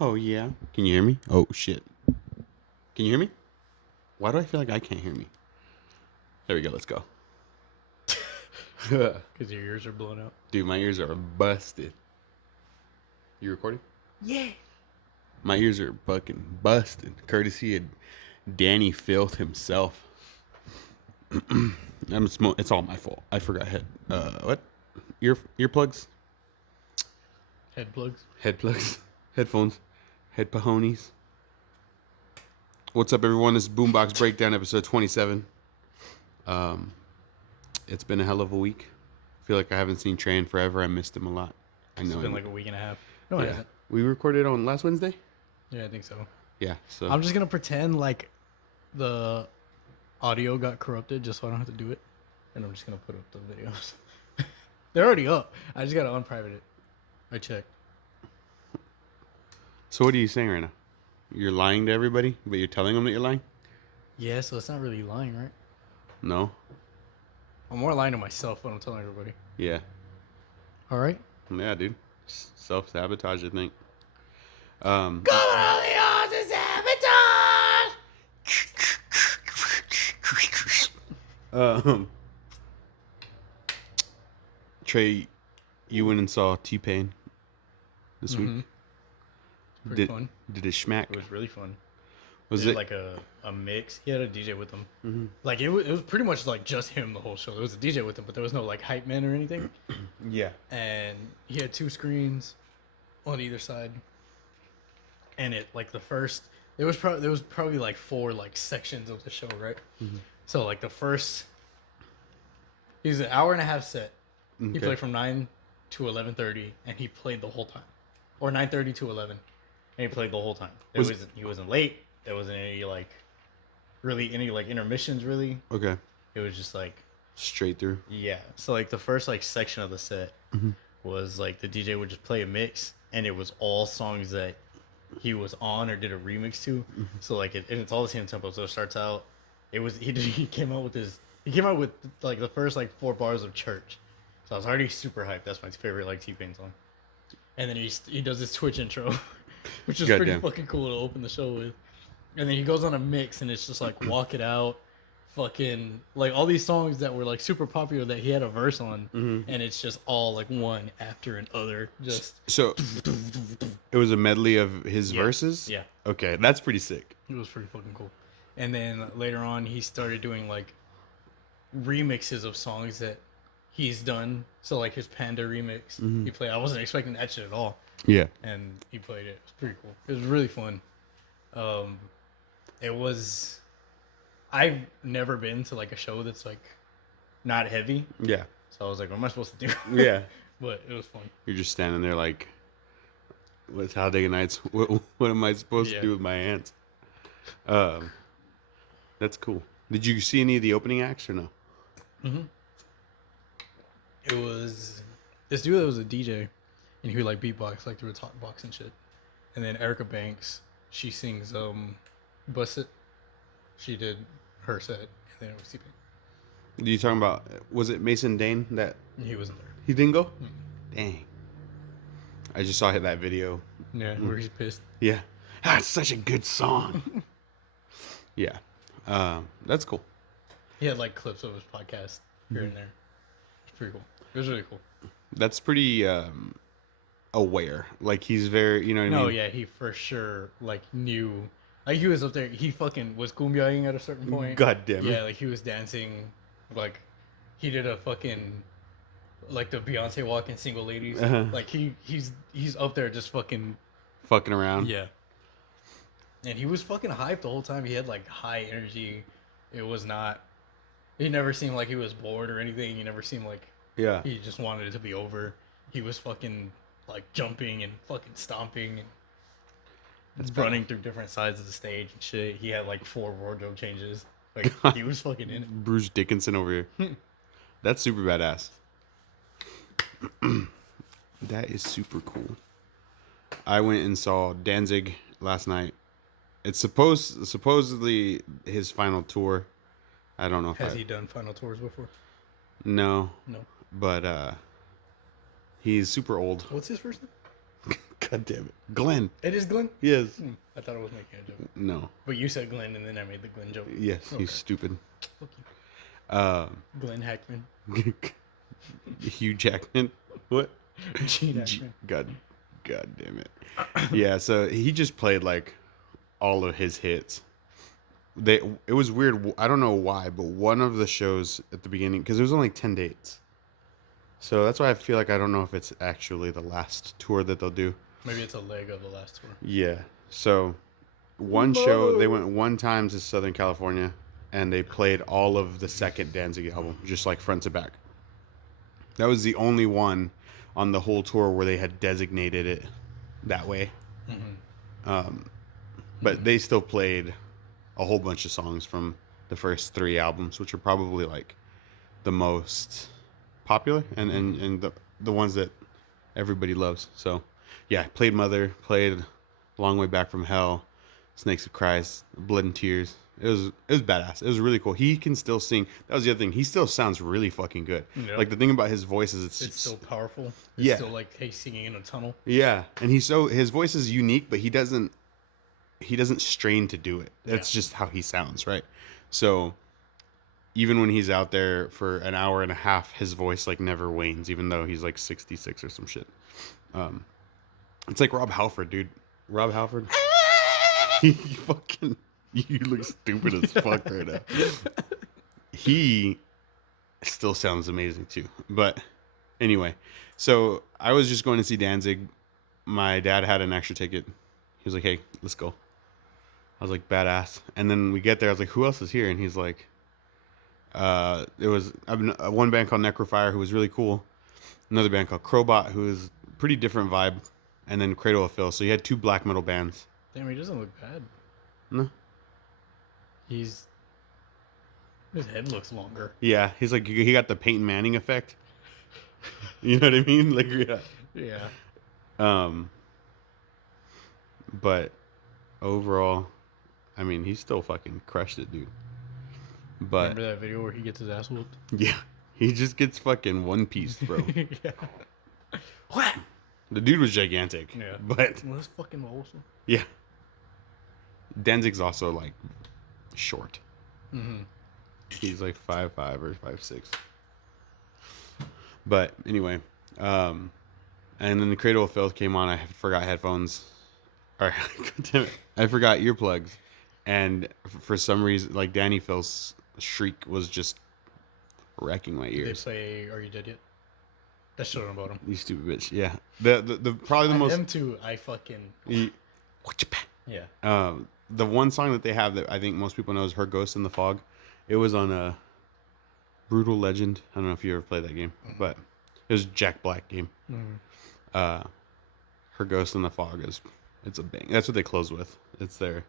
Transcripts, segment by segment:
Oh, yeah. Can you hear me? Oh, shit. Can you hear me? Why do I feel like I can't hear me? There we go. Let's go. Because your ears are blown out. Dude, my ears are busted. You recording? Yeah. My ears are fucking busted. Courtesy of Danny Filth himself. It's all my fault. I forgot what? Earplugs? Head plugs. Head plugs. Headphones. Head pahonies. What's up, everyone? This is Boombox Breakdown, episode 27. It's been a hell of a week. I feel like I haven't seen Trey in forever. I missed him a lot. I know. It's been like a week and a half. No, it Yeah. hasn't. We recorded on last Wednesday? Yeah, I think so. Yeah, so. I'm just going to pretend like the audio got corrupted just so I don't have to do it. And I'm just going to put up the videos. They're already up. I just got to unprivate it. I checked. So what are you saying right now? You're lying to everybody, but you're telling them that you're lying? Yeah, so it's not really lying, right? No? I'm more lying to myself, but I'm telling everybody. Yeah. All right? Yeah, dude. Self-sabotage, I think. Going on the odds of sabotage! Trey, you went and saw T-Pain this week. Pretty fun. Did it schmack? It was really fun. Was Did it like a mix? He had a DJ with him. Like it was pretty much like just him the whole show. There was a DJ with him, but there was no like hype man or anything. Yeah. And he had two screens on either side. And it like there was probably like four like sections of the show, right? So like the first, he was an hour and a half set. Okay. He played from 9 to 11:30, and he played the whole time, or 9:30 to 11, and he played the whole time. He wasn't late. There wasn't any like intermissions really. Okay. It was just like Straight through. yeah. So like the first like section of the set was like the DJ would just play a mix, and it was all songs that he was on or did a remix to. So like and it's all the same tempo. So it starts out. He came out with like the first like 4 bars of Church. So I was already super hyped. That's my favorite like T-Pain song. And then he does this Twitch intro, which is pretty fucking cool to open the show with. And then he goes on a mix, and it's just like Walk It Out, fucking like all these songs that were like super popular that he had a verse on, and it's just all like one after another. Just So it was a medley of his verses? yeah. Okay, that's pretty sick. It was pretty fucking cool. And then later on, he started doing like remixes of songs that he's done. So like his Panda remix, he played. I wasn't expecting that shit at all, Yeah. and he played it. It was pretty cool. It was really fun. I've never been to like a show that's like not heavy. Yeah. So I was like, what am I supposed to do? Yeah. But it was fun. You're just standing there like, what's Talladega Nights? What am I supposed to do with my hands? That's cool. Did you see any of the opening acts or no? It was this dude that was a DJ, and he would like beatbox like through a talk box and shit. And then Erica Banks, she sings Bust It. She did her set, and then it was T-Pain. You talking about, was it Mason Dane that He wasn't there. he didn't go? Dang. I just saw that video. Yeah, where he's pissed. Yeah. It's such a good song. Yeah. That's cool. He had like clips of his podcast here and there. It's pretty cool. It was really cool. That's pretty aware. Like he's very, you know what I mean? Yeah, he for sure like knew. Like he was up there. He fucking was cumbiaing at a certain point. God damn it. Yeah, like he was dancing. Like he did a fucking like the Beyonce walk in Single Ladies. Like he's up there just fucking around. yeah. And he was fucking hyped the whole time. He had like high energy. It was not. He never seemed like he was bored or anything. He never seemed like Yeah. he just wanted it to be over. He was fucking like jumping and fucking stomping and running through different sides of the stage and shit. He had like 4 wardrobe changes. Like he was fucking in it. Bruce Dickinson over here. That's super badass. That is super cool. I went and saw Danzig last night. It's supposedly his final tour. I don't know if Has he done final tours before? No. No. But he's super old. What's his first name? God damn it. Glenn. It is Glenn? Yes. I thought I was making a joke. No. But you said Glenn, and then I made the Glenn joke. Yes, Okay. he's stupid. Fuck you. Glenn Hackman. Hugh Jackman. What? Gene Hackman. God damn it. Yeah, so he just played like all of his hits. It was weird. I don't know why, but one of the shows at the beginning, because there was only 10 dates. So that's why I feel like I don't know if it's actually the last tour that they'll do. Maybe it's a leg of the last tour. Yeah. So one show, they went one time to Southern California, and they played all of the second Danzig album, just like front to back. That was the only one on the whole tour where they had designated it that way. But they still played a whole bunch of songs from the first 3 albums, which are probably like the most popular and the ones that everybody loves. So yeah, played Mother, played Long Way Back from Hell, Snakes of Christ, Blood and Tears. It was badass. It was really cool. He can still sing. That was the other thing. He still sounds really fucking good. Yep. Like the thing about his voice is It's so powerful. It's Yeah. still like he's singing in a tunnel. Yeah, and his voice is unique, but he doesn't strain to do it. That's just how he sounds, right? So even when he's out there for an hour and a half, his voice like never wanes, even though he's like 66 or some shit. It's like Rob Halford, dude. Rob Halford. You look stupid as fuck right now. He still sounds amazing too. But anyway, so I was just going to see Danzig. My dad had an extra ticket. He was like, "Hey, let's go." I was like, "Badass." And then we get there. I was like, "Who else is here?" And he's like, "It was one band called Necrofire, who was really cool. Another band called Crowbot, who is pretty different vibe, and then Cradle of Filth." So he had 2 black metal bands. Damn, he doesn't look bad. No. His head looks longer. Yeah, he's like, he got the Peyton Manning effect. You know what I mean? Like, yeah. Yeah. But overall, I mean, he still fucking crushed it, dude. But Remember that video where he gets his ass whooped? yeah, he just gets fucking one piece, bro. Yeah. What? The dude was gigantic. Yeah. But Well, that's fucking awesome. yeah, Danzig's also like short. Mm-hmm. He's like 5'5" or 5'6". But anyway, and then the Cradle of Filth came on. I forgot headphones. Or damn it, I forgot earplugs. And for some reason, like Danny Phil's shriek was just wrecking my Did they ears. play Are You Dead Yet? That showed him about him. You stupid bitch. Yeah. The probably the most. Them two, I fucking. Yeah. The one song that they have that I think most people know is Her Ghost in the Fog. It was on a Brutal Legend. I don't know if you ever played that game, but it was a Jack Black game. Mm-hmm. Her Ghost in the Fog it's a bang. That's what they close with. It's there.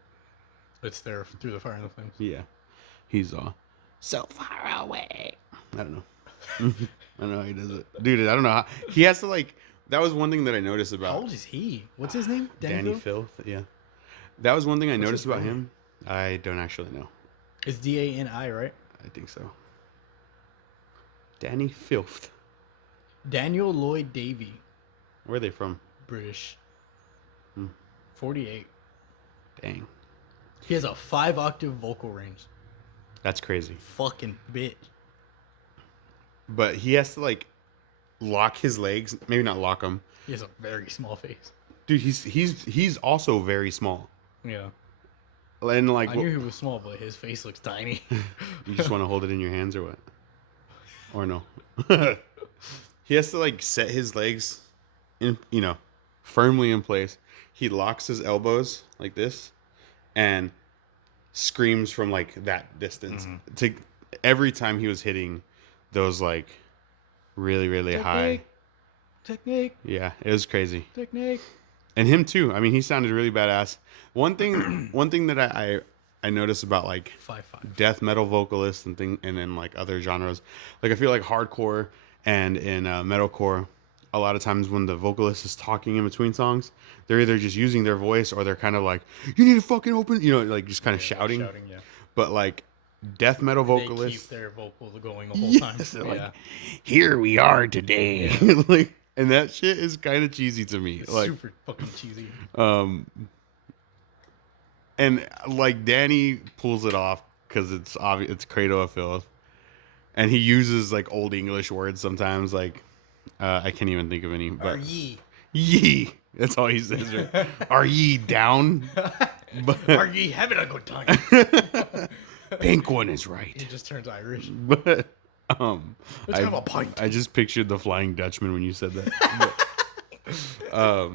It's there through the fire and the flames. Yeah. He's so far away. I don't know. I don't know how he does it. Dude, I don't know how he has to like that was one thing that I noticed about How old is he? What's his name? Danny Filth. Yeah. That was one thing I noticed his about name? him. I don't actually know. It's D-A-N-I, right? I think so. Danny Filth. Daniel Lloyd Davey. Where are they from? British. 48. Dang. He has a 5-octave vocal range. That's crazy. Fucking bitch. But he has to like lock his legs, maybe not lock them. He has a very small face. Dude, he's also very small. Yeah. And like I knew he was small, but his face looks tiny. you just want to hold it in your hands or what? Or no? He has to like set his legs in, firmly in place. He locks his elbows like this and screams from like that distance. To every time he was hitting those like really, really high. Technique. Yeah, it was crazy. Technique. And him too. I mean, he sounded really badass. One thing that I noticed about like 5'5". death metal vocalists and then like other genres, like I feel like hardcore and in metalcore, a lot of times when the vocalist is talking in between songs, they're either just using their voice or they're kind of like, "You need to fucking open," like just kind of shouting. Yeah. But like death metal They vocalists, keep their vocals going the whole time. they're Yeah. like, "Here we are today." Like And that shit is kind of cheesy to me. It's Like, super fucking cheesy. um, and like Danny pulls it off because it's obvious it's Credo of Filth, and he uses like old English words sometimes. Like, I can't even think of any. Are But ye? ye, that's all he says. Right? Are ye down? Are But ye having a good time? pink one is He right. just turns Irish. But Let's have a pint. I just pictured the Flying Dutchman when you said that. But,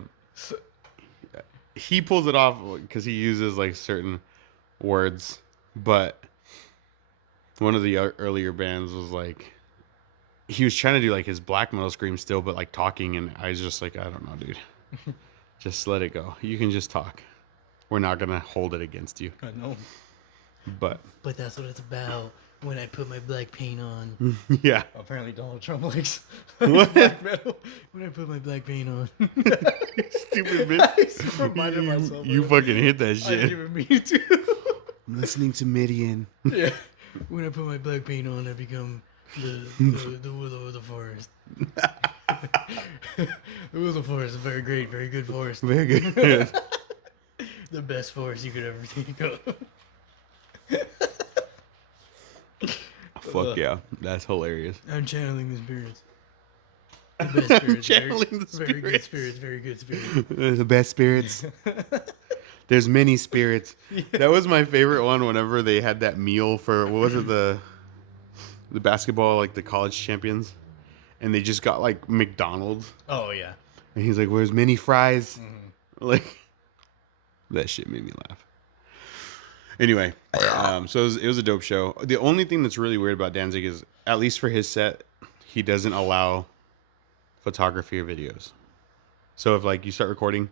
he pulls it off because he uses like certain words, but one of the earlier bands was like he was trying to do like his black metal scream still, but like talking, and I was just like, I don't know, dude. Just let it go. You can just talk. We're not gonna hold it against you. I know. But that's what it's about. When I put my black paint on. yeah. Apparently Donald Trump likes What? black metal. When I put my black paint on. Stupid I bitch. reminded myself. You of it. fucking hit that I shit. didn't even mean to. I'm listening to Midian. Yeah. When I put my black paint on, I become the willow of the forest. The willow of the forest is a very great, very good forest. Very good. The best forest you could ever think of. Fuck yeah. That's hilarious. I'm channeling the spirits. The best spirits. Channeling the Very good spirits. spirits. Very good spirits. The best spirits. There's many spirits. That was my favorite one whenever they had that meal for, what was it, the basketball, like the college champions? And they just got like McDonald's. Oh, yeah. And he's like, where's many fries? Like, that shit made me laugh. Anyway, so it was a dope show. The only thing that's really weird about Danzig is, at least for his set, he doesn't allow photography or videos. So if like you start recording,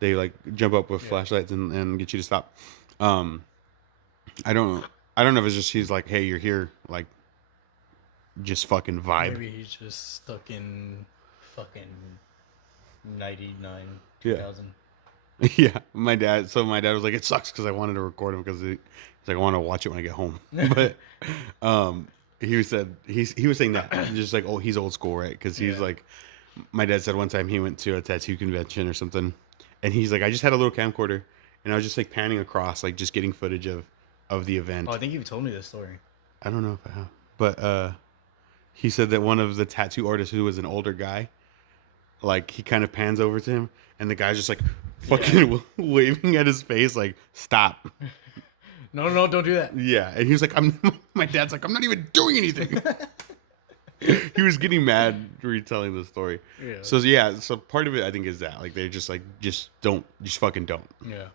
they like jump up with flashlights and get you to stop. I don't know if it's just he's like, hey, you're here, like, just fucking vibe. Maybe he's just stuck in fucking 99, Yeah. 2000. Yeah, my dad was like, it sucks because I wanted to record him because he's like, I want to watch it when I get home. But he was saying that just like, oh, he's old school, right? Because he's like, my dad said one time he went to a tattoo convention or something, and he's like, I just had a little camcorder and I was just like panning across, like just getting footage of the event. Oh, I think you've told me this story. I don't know if I have, but he said that one of the tattoo artists who was an older guy, like he kind of pans over to him, and the guy's just like fucking waving at his face, like, stop. No, don't do that. Yeah, and he was like, my dad's like, I'm not even doing anything. He was getting mad retelling the story. Yeah. So part of it I think is that like they're just like just fucking don't. Yeah.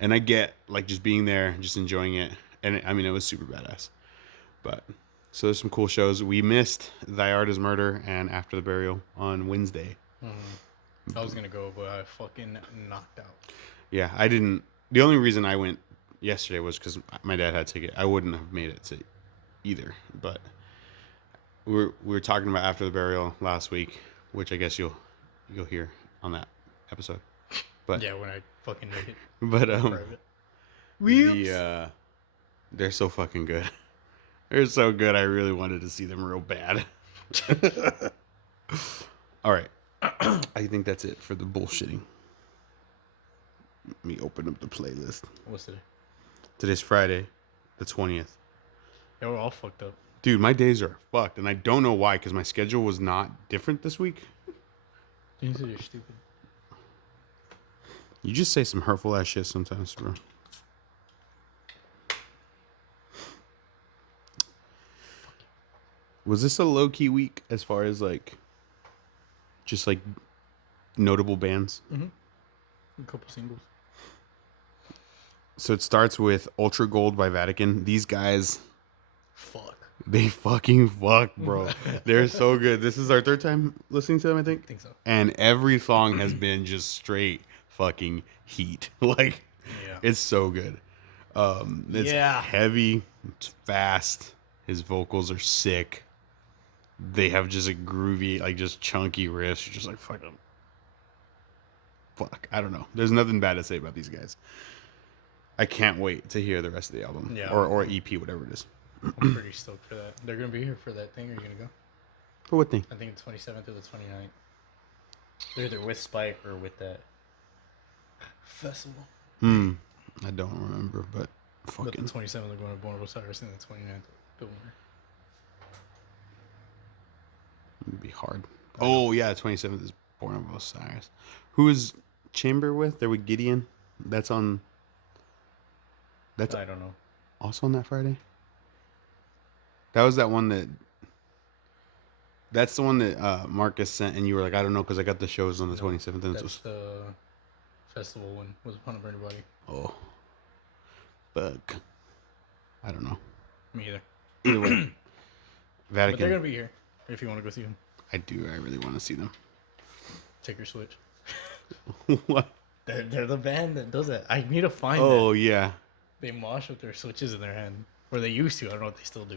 And I get like just being there, just enjoying it, and it was super badass. But so there's some cool shows. We missed Thy Art Is Murder and After the Burial on Wednesday. I was gonna go, but I fucking knocked out. Yeah, I didn't. The only reason I went yesterday was because my dad had a ticket. I wouldn't have made it to either. But we were talking about After the Burial last week, which I guess you'll hear on that episode. But Yeah, when I fucking made it. but Private. they're so fucking good. They're so good. I really wanted to see them real bad. All right. I think that's it for the bullshitting. Let me open up the playlist. What's today? Today's Friday, the 20th. Yeah, we're all fucked up. Dude, my days are fucked, and I don't know why, because my schedule was not different this week. You said you're stupid. You just say some hurtful ass shit sometimes, bro. Was this a low key week as far as like, just like notable bands? A couple singles. So it starts with Ultra Gold by Vatican. These guys, Fuck. they fucking fuck, bro. They're so good. This is our third time listening to them, I think. I think so. And every song has been just straight fucking heat. Like, Yeah. it's so good. It's heavy. It's fast. His vocals are sick. They have just a groovy, like just chunky riffs. You're just like, fuck. I don't know. There's nothing bad to say about these guys. I can't wait to hear the rest of the album. Yeah. Or EP, whatever it is. I'm pretty stoked for that. They're gonna be here for that thing. Are you gonna go? For what thing? I think it's 27th or the 29th. They're either with Spike or with that festival. I don't remember, but But the fucking 27th they're going to Born of Osiris and the 29th Billmore. it'd be hard. Oh yeah, 27th is Born of Osiris. Who is Chamber with? They're with Gideon. That's on. That's I don't know. also on that Friday. That was that one that. That's the one that Marcus sent, and you were like, I don't know, because I got the shows on the 27th. And That's the festival one. Was Upon a Burning Body. oh, fuck. I don't know. Me either. Either way, But they're Vatican. gonna be here if you want to go see them. I do. I really want to see them. Take your Switch. What? They're the band that does that. I need to find Oh that. yeah. They mosh with their Switches in their hand. Or they used to. I don't know what they still do.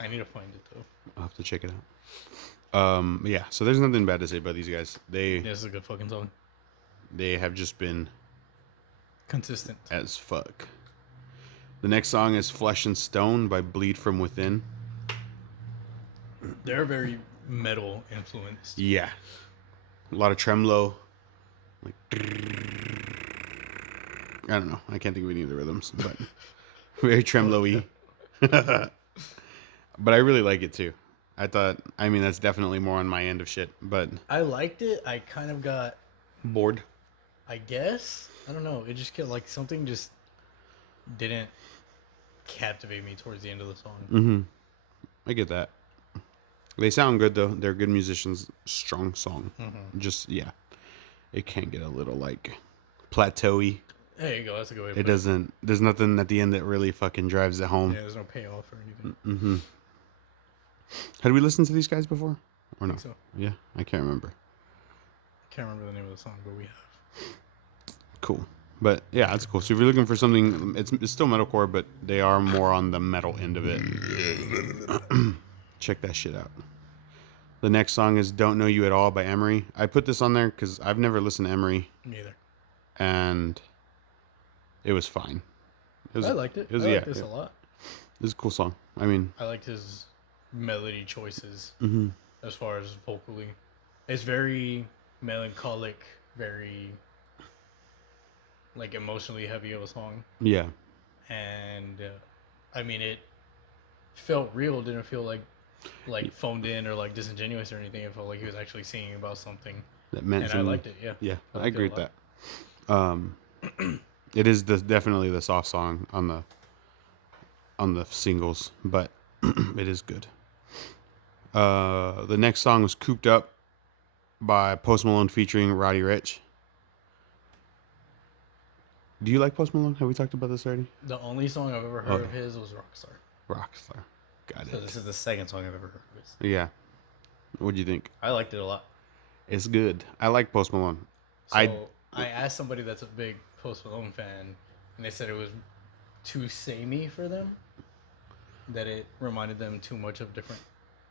I need to find it though. I'll have to check it out. Yeah. So there's nothing bad to say about these guys. Yeah, this is a good fucking song. They have just been Consistent. as fuck. The next song is Flesh and Stone by Bleed From Within. They're very metal influenced. Yeah. A lot of tremolo. Like, I don't know. I can't think of any of the rhythms, but very tremolo-y. But I really like it too. I mean, that's definitely more on my end of shit, but I liked it. I kind of got, bored. I guess. I don't know. It just like something just didn't captivate me towards the end of the song. I get that. They sound good though. They're good musicians. Strong song. Just yeah, it can get a little like plateauy. There you go. That's a good way to It put it. doesn't. There's nothing at the end that really fucking drives it home. Yeah, there's no payoff or anything. Had we listened to these guys before or no? think so. Yeah, I can't remember. Can't remember the name of the song, but we have. Cool. But yeah, that's cool. So if you're looking for something, it's still metalcore, but they are more on the metal end of it. Check that shit out. The next song is "Don't Know You at All" by Emery. I put this on there because I've never listened to Emery, Neither. and it was fine. It was, I liked it. It was I yeah. liked this a lot. It was a cool song. I mean, I liked his melody choices as far as vocally. It's very melancholic, very like emotionally heavy of a song, yeah, and I mean it felt real. Didn't feel like phoned in or like disingenuous or anything. It felt like he was actually singing about something, that meant and I something. liked it. Yeah, Yeah, I liked it agree a with lot. that. It is definitely the soft song on the singles, but it is good. The next song was "Cooped Up" by Post Malone featuring Roddy Ricch. Do you like Post Malone? Have we talked about this already? The only song I've ever heard of his was Rockstar. Rockstar. Got So it. this is the second song I've ever heard of his. Yeah. What'd you think? I liked it a lot. It's good. I like Post Malone. So I I asked somebody that's a big Post Malone fan, and they said it was too samey for them. That it reminded them too much of different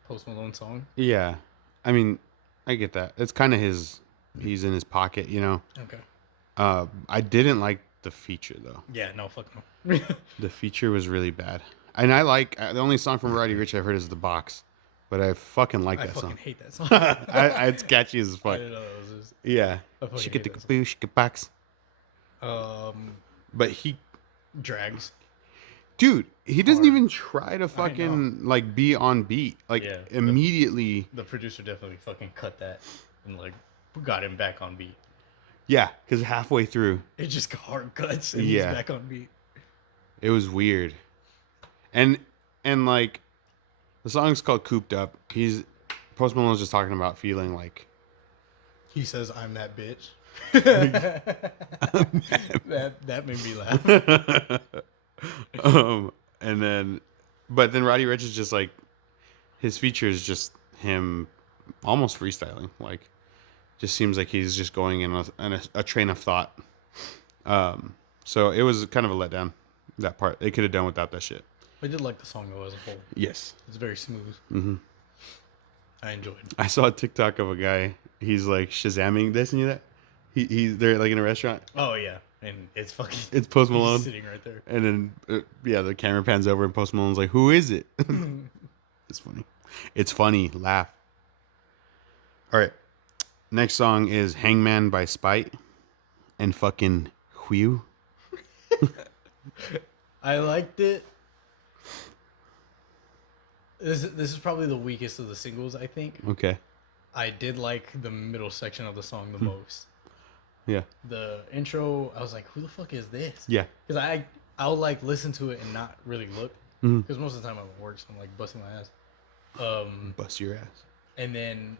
Post Malone songs. yeah. I mean, I get that. It's kind of his. He's in his pocket, you know. Okay. I didn't like the feature though. Yeah, no, fuck no. The feature was really bad. And I like the only song from Roddy Ricch I've heard is "The Box," but I fucking like I that fucking song. hate that song. It's catchy as I fuck. didn't know that was his. Yeah. I fucking Shika hate tika that boo, shika box. But Drags. dude, he doesn't Hard. even try to fucking like be on beat. Like Yeah. immediately. The producer definitely fucking cut that and like got him back on beat. Yeah, because halfway through, It just got hard cuts and Yeah. he's back on beat. it was weird. And like the song's called "Cooped Up." Post Malone's just talking about feeling like He says, "I'm that bitch." that made me laugh. but then Roddy Ricch is just like his feature is just him almost freestyling. Like, just seems like he's just going in a train of thought. So it was kind of a letdown. That part they could have done without that shit. I did like the song though as a whole. Yes, It's very smooth. I enjoyed it. I saw a TikTok of a guy. He's like Shazamming this and that. They're like in a restaurant. Oh yeah, and it's fucking. It's Post Malone. He's sitting right there. And then, the camera pans over and Post Malone's like, "Who is it?" It's funny. It's funny. Laugh. All right. Next song is Hangman by Spite and fucking Whew. I liked it. This is probably the weakest of the singles, I think. Okay. I did like the middle section of the song the most. Yeah. The intro, I was like, "Who the fuck is this?" Yeah. Because I'll like listen to it and not really look. Because most of the time I'm at work, so I'm like busting my ass. Bust your ass. And then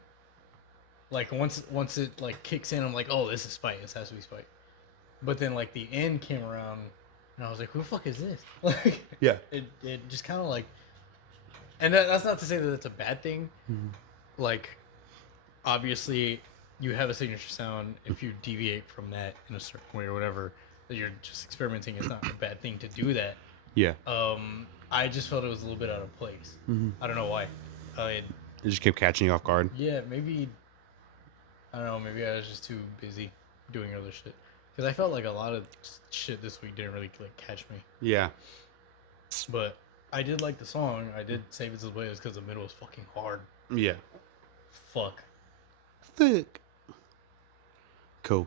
like once it like kicks in, I'm like, "Oh, this is Spite. This has to be Spite." But then like the end came around, and I was like, "Who the fuck is this?" Like, Yeah. it just kind of like, and that's not to say that it's a bad thing. Like, obviously, you have a signature sound. If you deviate from that in a certain way or whatever, that you're just experimenting. It's not a bad thing to do that. Yeah. I just felt it was a little bit out of place. I don't know why. It just kept catching you off guard. Yeah, maybe. I don't know. Maybe I was just too busy doing other shit. Because I felt like a lot of shit this week didn't really like catch me. Yeah. But I did like the song. I did save it to the playlist because the middle was fucking hard. Yeah. Fuck. Cool.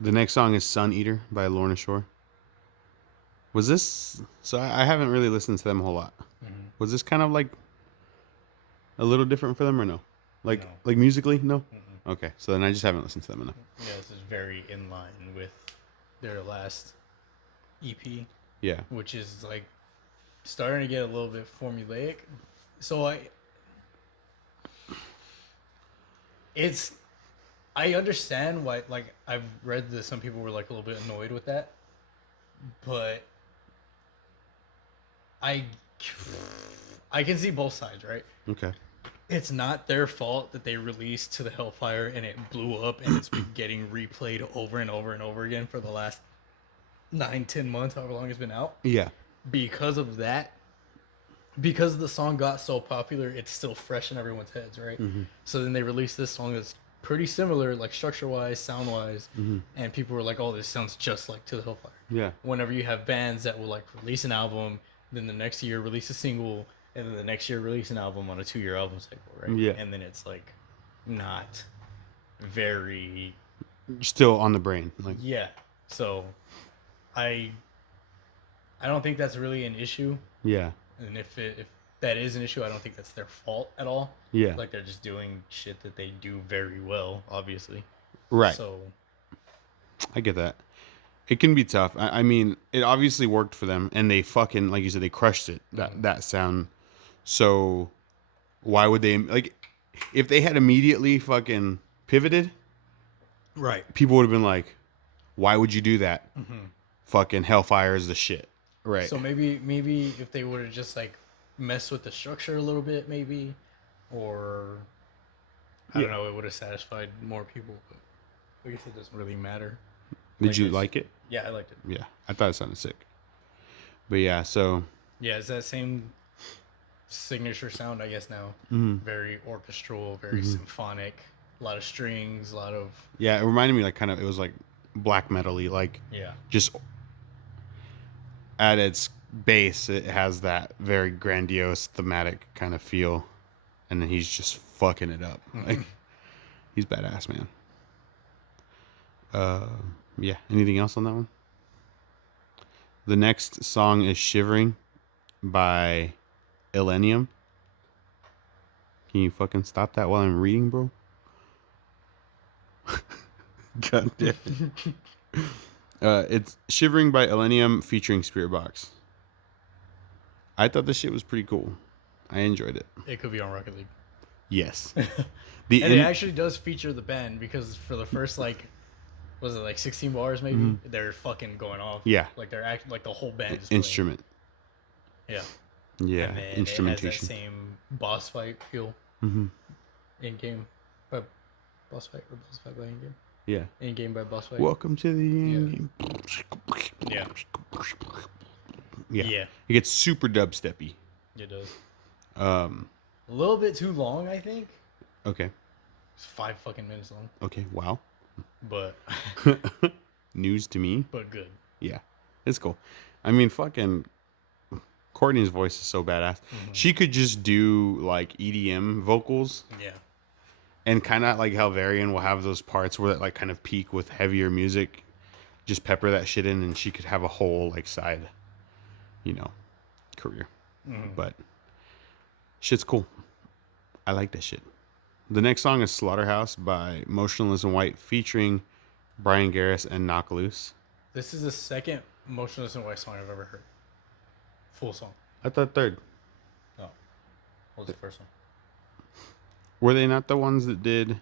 The next song is Sun Eater by Lorna Shore. Was this... So I haven't really listened to them a whole lot. Was this kind of like a little different for them or no? Like No. like musically? No? Okay. So then I just haven't listened to them enough. Yeah, this is very in line with their last EP, Yeah. which is like starting to get a little bit formulaic. So I understand why. Like I've read that some people were like a little bit annoyed with that, but I can see both sides, right? Okay. It's not their fault that they released To the Hellfire and it blew up and it's been getting replayed over and over and over again for the last 9-10 months, however long it's been out. Yeah. Because of that, because the song got so popular, it's still fresh in everyone's heads, right? So then they released this song that's pretty similar, like structure-wise, sound-wise, and people were like, "Oh, this sounds just like To the Hellfire." Yeah. Whenever you have bands that will like release an album, then the next year release a single, and then the next year release an album on a 2-year album cycle, right? Yeah. And then it's like not very Still on the brain. Like yeah. So I don't think that's really an issue. yeah. And if that is an issue, I don't think that's their fault at all. Yeah. Like they're just doing shit that they do very well, obviously. Right. So I get that. It can be tough. I mean, it obviously worked for them, and they fucking, like you said, they crushed it. That sound. So, why would they like? If they had immediately fucking pivoted, right. people would have been like, "Why would you do that? Fucking Hellfire is the shit." Right. So maybe if they would have just like messed with the structure a little bit, maybe, or I don't know, it would have satisfied more people. But I guess it doesn't really matter. Did you like it? Yeah, I liked it. Yeah, I thought it sounded sick. But yeah, so Yeah, it's that same signature sound, I guess now. Very orchestral, very symphonic, a lot of strings, a lot of yeah, it reminded me like kind of it was like black metal-y, like yeah. just at its base, it has that very grandiose thematic kind of feel, and then he's just fucking it up. Like he's badass, man. Yeah. Anything else on that one? The next song is "Shivering" by Illenium. Can you fucking stop that while I'm reading, bro? God damn it. It's "Shivering" by Illenium featuring Spirit Box. I thought this shit was pretty cool. I enjoyed it. It could be on Rocket League. Yes. And it actually does feature the band because for the first like was it like 16 bars maybe? They're fucking going off. Yeah. Like they're acting like the whole band is Instrument. playing. Yeah. And then Instrumentation. it has that same boss fight feel. In game by boss fight or boss fight by in game. Yeah. In game by boss fight. Welcome to the end game. Yeah. Yeah. Yeah. It gets super dubsteppy. It does. A A little bit too long, I think. Okay. It's 5 fucking minutes long. Okay. Wow. But News to me. but good. Yeah. It's cool. I mean, fucking Courtney's voice is so badass. She could just do like EDM vocals Yeah. And kind of like how Varian will have those parts where that like kind of peak with heavier music. Just pepper that shit in, and she could have a whole like side, you know, career. But shit's cool. I like that shit. The next song is Slaughterhouse by Motionless in White featuring Brian Garris and Knock Loose. This is the second Motionless in White song I've ever heard. Full song. I thought third. Oh. What was the first one? Were they not the ones that did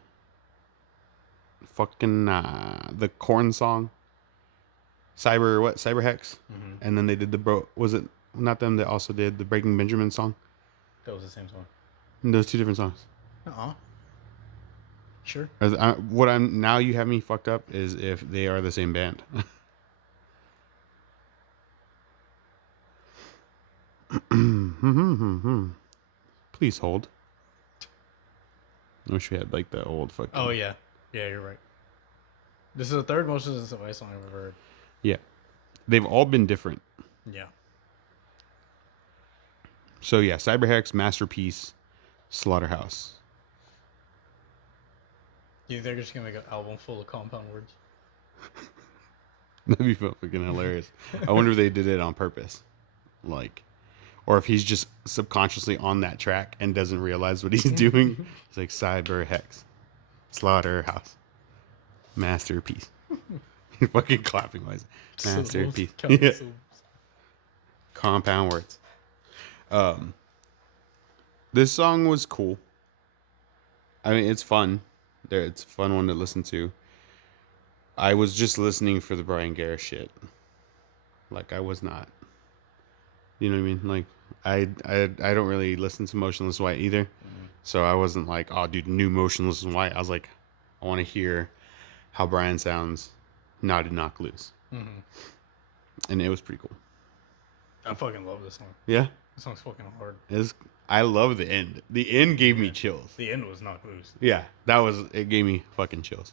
fucking the Corn song? Cyber Hex? And then they did was it not them that also did the Breaking Benjamin song? That was the same song. And those two different songs. Sure. What I'm now you have me fucked up is if they are the same band. Please hold. I wish we had like the old fucking. Oh yeah, yeah, you're right. This is the third Motionless in White song I've ever heard. Yeah, they've all been different. Yeah. So yeah, Cyberhex, Masterpiece, Slaughterhouse. You think they're just gonna make an album full of compound words? That'd be fucking hilarious. I wonder if they did it on purpose, like, or if he's just subconsciously on that track and doesn't realize what he's doing. He's like Cyberhex, Slaughterhouse, Masterpiece. Fucking clapping wise, Masterpiece. Yeah. Compound words. This song was cool. I mean, it's fun. It's a fun one to listen to. I was just listening for the Brian Garris shit. Like I was not. You know what I mean? Like I don't really listen to Motionless White either. So I wasn't like, oh dude, new Motionless White. I was like, I want to hear how Brian sounds now to Knock Loose. And it was pretty cool. I fucking love this song. Yeah? This song's fucking hard. I love the end. The end gave me chills. The end was Knock Loose. Yeah, it gave me fucking chills.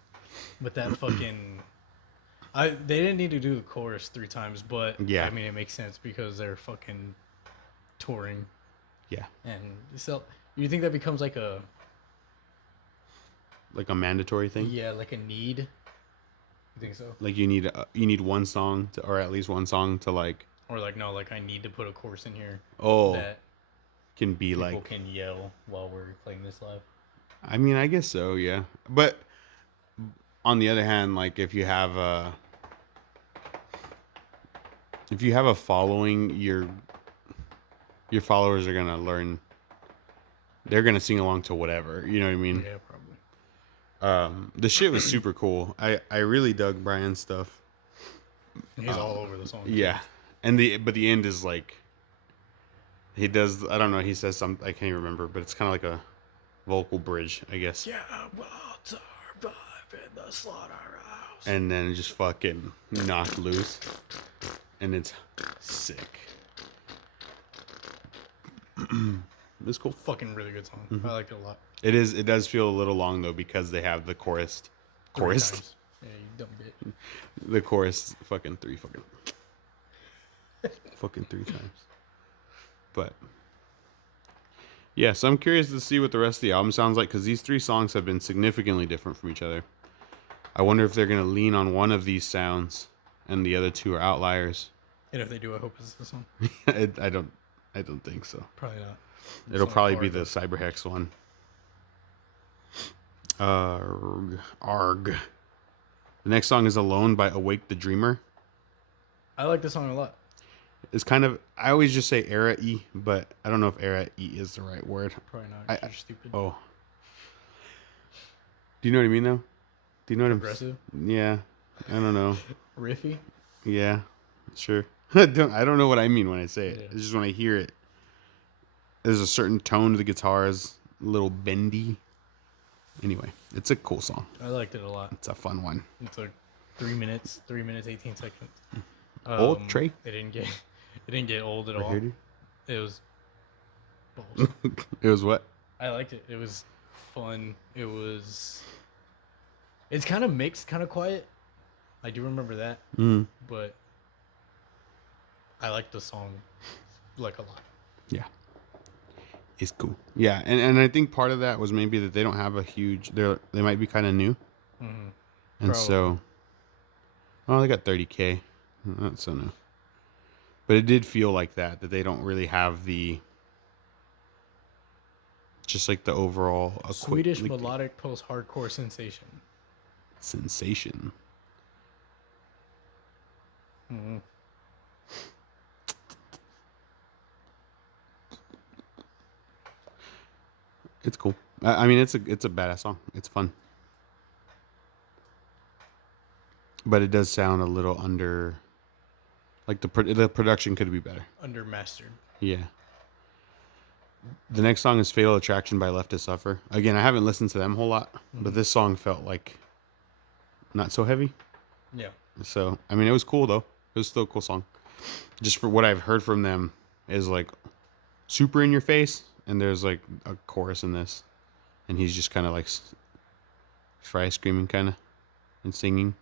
But that fucking... they didn't need to do the chorus 3 times, but yeah. I mean, it makes sense because they're fucking touring. Yeah. And so, you think that becomes like a... Like a mandatory thing? Yeah, like a need? You think so? Like you need one song to, or at least one song to like... Or like, no, like I need to put a chorus in here. Oh. That can be people like... can yell while we're playing this live. I mean, I guess so, yeah. But on the other hand, like if you have a following, your followers are gonna learn. They're gonna sing along to whatever. You know what I mean? Yeah, probably. The shit was super cool. I really dug Brian's stuff. He's all over the song. Yeah, and the end is like he does. I don't know. He says something. I can't even remember, but it's kind of like a vocal bridge, I guess. Yeah, we'll survive in the slaughterhouse. And then just fucking Knock Loose, and it's sick. It's cool. Fucking really good song. I liked it a lot. It is. It does feel a little long though because they have the chorus. Chorus. Yeah, you dumb bitch. The chorus, fucking three times. But yeah, so I'm curious to see what the rest of the album sounds like because these 3 songs have been significantly different from each other. I wonder if they're gonna lean on one of these sounds and the other 2 are outliers. And if they do, I hope it's this one. I don't think so. Probably not. It'll probably be the Cyberhex one. Arg. The next song is Alone by Awake the Dreamer. I like this song a lot. It's kind of, I always just say era-y, but I don't know if era-y is the right word. Probably not. You're stupid. Oh. Do you know what I mean, though? Do you know what Progressive? Yeah. I don't know. Riffy? Yeah. Sure. I don't know what I mean when I say it. Yeah. It's just when I hear it. There's a certain tone to the guitars, a little bendy. Anyway, it's a cool song. I liked it a lot. It's a fun one. It's like 3 minutes, 18 seconds. Old Trey? It didn't get old at all. Dude? It was balls. It was what? I liked it. It was fun. It's kind of mixed, kind of quiet. I do remember that. But I like the song like a lot. Yeah. It's cool. Yeah, and I think part of that was maybe that they don't have a huge. They might be kind of new, Mm-hmm. and Probably. so oh, they got 30K. Not so new, but it did feel like that they don't really have the just like the overall Swedish like melodic post-hardcore sensation. sensation. Mm-hmm. It's cool. I mean, it's a badass song. It's fun, but it does sound a little under. Like the production could be better. Undermastered. Yeah. The next song is "Fatal Attraction" by Left to Suffer. Again, I haven't listened to them a whole lot, but Mm-hmm. this song felt like not so heavy. Yeah. So I mean, it was cool though. It was still a cool song. Just for what I've heard from them is like super in your face, and there's like a chorus in this, and he's just kind of like fry screaming kind of and singing.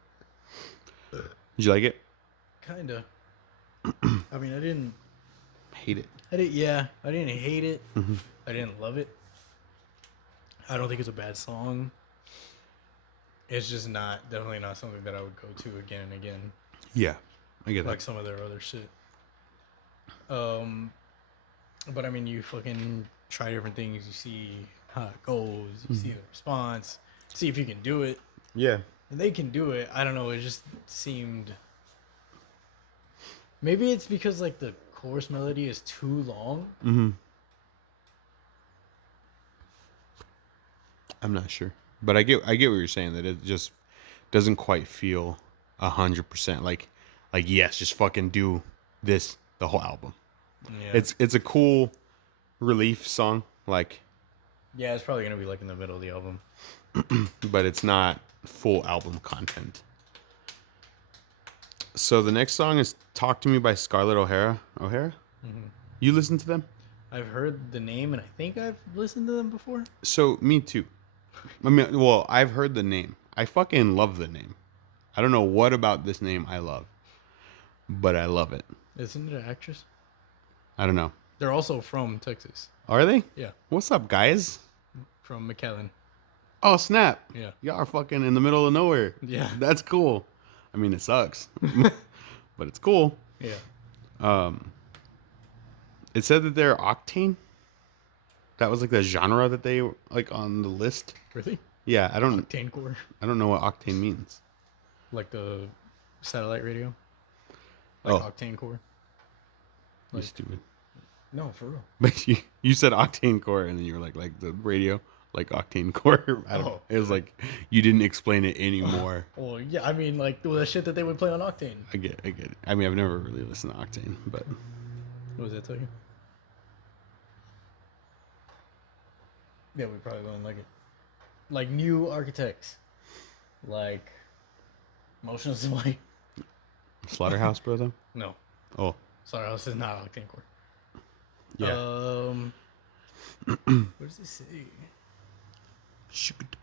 Did you like it? Kinda. I mean, I didn't. Hate it. I didn't. Yeah, I didn't hate it. Mm-hmm. I didn't love it. I don't think it's a bad song. It's just not definitely not something that I would go to again and again, Yeah, I get like that. some of their other shit. Um, but I mean, you fucking try different things. You see how it goes. You see the response. See if you can do it. Yeah. And they can do it. I don't know. It just seemed. Maybe it's because like the chorus melody is too long. Mm-hmm. I'm not sure, but I get what you're saying. That it just doesn't quite feel 100% like yes, just fucking do this the whole album. Yeah. It's a cool relief song, like, Yeah, it's probably gonna be like in the middle of the album. but it's not full album content. So the next song is "Talk to Me" by Scarlett O'Hara. O'Hara, Mm-hmm. you listen to them? I've heard the name and I think I've listened to them before. So me too. I mean, well, I've heard the name. I fucking love the name. I don't know what about this name I love, but I love it. Isn't it an actress? I don't know. They're also from Texas. Are they? Yeah, What's up, guys? from McAllen. Oh, snap. Yeah. Y'all are fucking in the middle of nowhere. Yeah. That's cool. I mean, it sucks, but it's cool. Yeah. It said that they're octane. That was like the genre that they like on the list. Really? Yeah, Octane core, I don't know what octane means. like the satellite radio, like Oh, octane core. you Like, stupid. no, for real. But you said octane core, and then you were like the radio, like octane core. I don't know. Oh. It was like you didn't explain it anymore. Well, yeah, I mean, like the shit that they would play on Octane. I get it. I mean, I've never really listened to octane, but What was that tell you? Yeah, we probably don't like it. Like New Architects, like Motionless in White. Slaughterhouse, brother. No, Oh, Slaughterhouse is not Octane core. yeah. What does it say?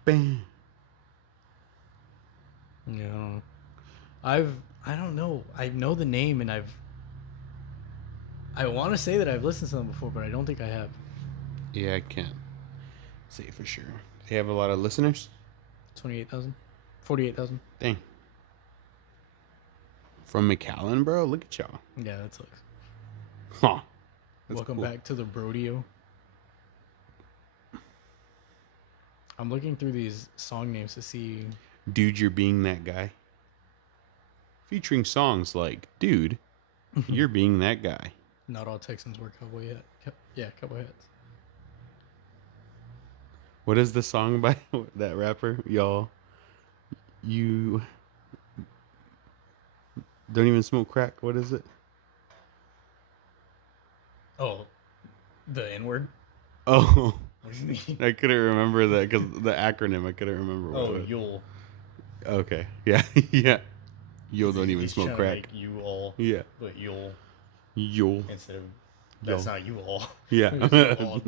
Bang. Yeah, I don't know. I don't know. I know the name and I want to say that I've listened to them before, but I don't think I have. Yeah, I can't say for sure. They have a lot of listeners. 28,000? 48,000? Dang. From McAllen, bro. Look at y'all. Yeah, that sucks. Huh. That's Welcome cool. back to the Brodeo. I'm looking through these song names to see. Dude, You're Being That Guy. Featuring songs like Dude, You're Being That Guy. Not all Texans wear cowboy hat. Yeah, cowboy hats. What is the song by that rapper? Y'all, you don't even smoke crack. What is it? Oh, the N word? Oh, What do you mean? I couldn't remember that because the acronym. I couldn't remember what Oh, it was. Yule. Okay. Yeah. Yeah. You don't even He's smoke trying to crack. make you all, Yeah. but Yule You'll. instead of. That's Yo. not you all. Yeah. You all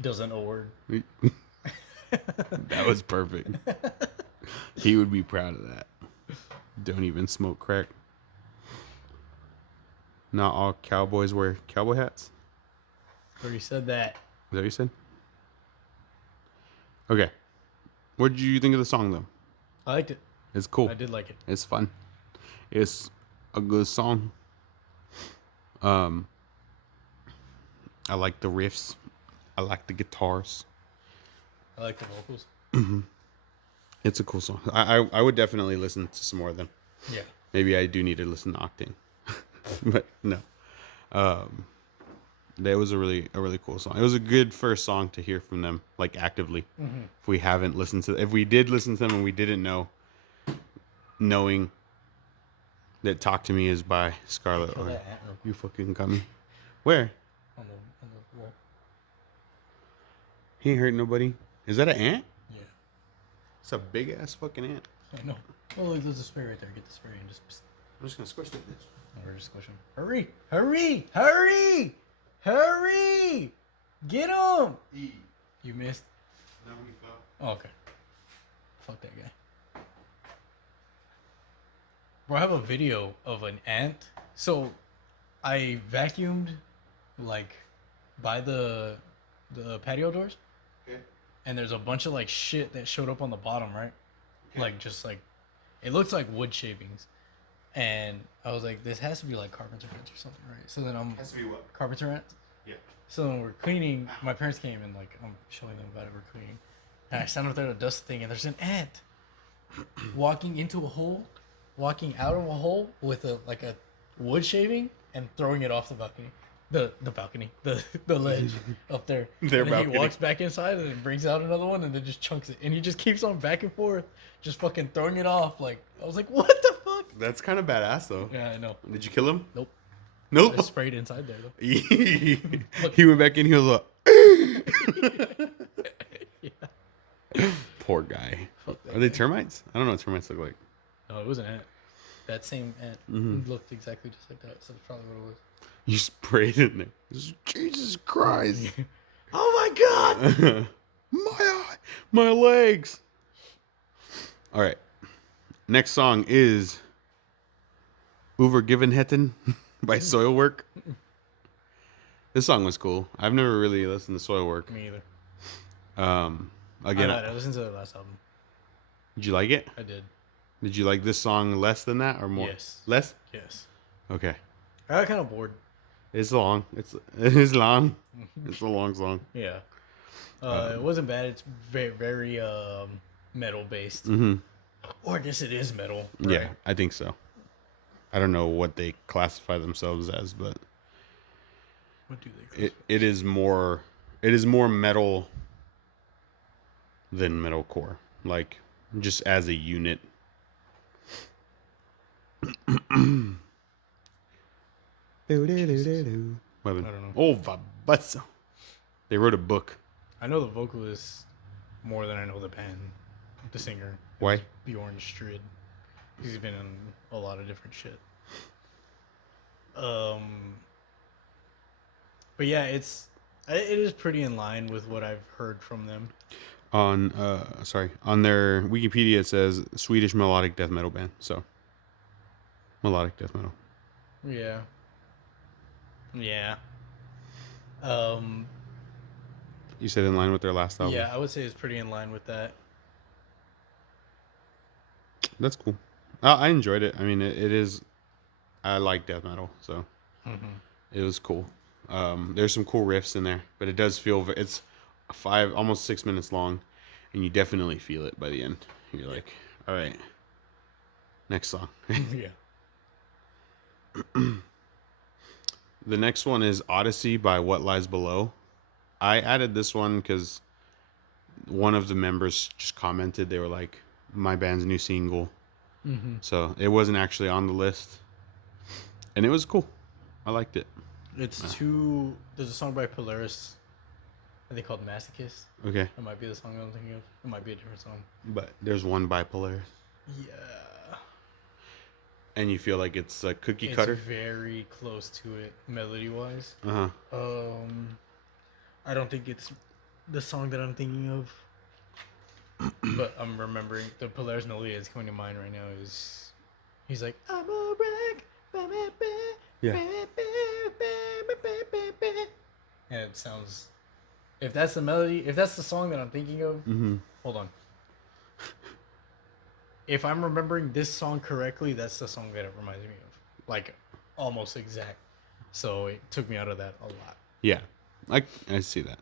doesn't a word. That was perfect. He would be proud of that. Don't even smoke crack. Not all cowboys wear cowboy hats. Already said that. Is that what you said? Okay. What did you think of the song though? I liked it. It's cool. I did like it. It's fun. It's a good song. Um, I like the riffs. I like the guitars. I like the vocals. It's a cool song. I would definitely listen to some more of them. Yeah. Maybe I do need to listen to Octane, but no. That was a really cool song. It was a good first song to hear from them, like actively. If we haven't listened to, if we did listen to them and we didn't know, knowing that "Talk to Me" is by Scarlett. Kill Or that ant real quick you fucking got me. Where? on the wall. He ain't hurt nobody. Is that an ant? Yeah. It's a big ass fucking ant. I know. Oh, look, there's a spray right there. Get the spray and just. I'm just gonna squish that bitch. We're just squishing. Hurry! Hurry! Hurry! Hurry! Get him! You missed. No, he fell. Oh, okay. Fuck that guy. Bro, I have a video of an ant. So, I vacuumed, like, by the patio doors. Okay. And there's a bunch of, like, shit that showed up on the bottom, right? Okay. Like, just, like, it looks like wood shavings. And I was like, this has to be, like, carpenter ants or something, right? So then Has to be what? carpenter ants. Yeah. So when we're cleaning, my parents came and like I'm showing them about it. We're cleaning, and I stand up there to dust the thing, and there's an ant walking into a hole, walking out of a hole with a wood shaving and throwing it off the balcony, the ledge up there. Their and then balcony. He walks back inside and then brings out another one and then just chunks it, and he just keeps on back and forth, just fucking throwing it off. Like I was like, what the fuck? That's kind of badass though. Yeah, I know. Did you kill him? Nope. Nope. I sprayed inside there though. He went back in. He was like, Yeah. poor guy. Fuck that Are they guy. termites? I don't know what termites look like. No, it was an ant. That same ant looked exactly just like that. So that's probably what it was. You sprayed in there. Jesus Christ. Oh my god! My eye, my legs. All right. Next song is Overgivenheten by Soilwork. This song was cool. I've never really listened to Soilwork. Me either. Again, I listened to the last album. did you like it? I did. Did you like this song less than that or more? Yes. Less? Yes. Okay. I got kind of bored. It's long. It is long. It's a long song. Yeah. It wasn't bad. It's very metal based. Mm-hmm. Or I guess it is metal. Yeah, right? I think so. I don't know what they classify themselves as, but What do they? it is more metal than metalcore. Like just as a unit. Weapon. I don't know. Oh, Vabazzo. They wrote a book. I know the vocalist more than I know the band. The singer. Why? Bjorn Strid. He's been in a lot of different shit. But yeah, it is pretty in line with what I've heard from them. On their Wikipedia it says Swedish melodic death metal band. So melodic death metal. Yeah. Yeah. You said in line with their last album. Yeah, I would say it's pretty in line with that. That's cool. I enjoyed it. I mean, it is. I like death metal, so it was cool. There's some cool riffs in there, but it does feel it's almost 6 minutes long, and you definitely feel it by the end. You're like, all right, next song. Yeah. The next one is Odyssey by What Lies Below. I added this one because one of the members just commented. They were like, my band's new single. So it wasn't actually on the list. And it was cool. I liked it. There's a song by Polaris, I think called Masochist. Okay. That might be the song I'm thinking of. It might be a different song. But there's one by Polaris. Yeah. And you feel like it's a cookie It's cutter? very close to it, melody-wise. Uh-huh. I don't think it's the song that I'm thinking of. But I'm remembering the Polaris melody that's coming to mind right now is he's like, I'm a wreck. Yeah. and it sounds. If that's the melody, if that's the song that I'm thinking of, hold on. If I'm remembering this song correctly, that's the song that it reminds me of, like almost exact. So it took me out of that a lot. Yeah, I see that.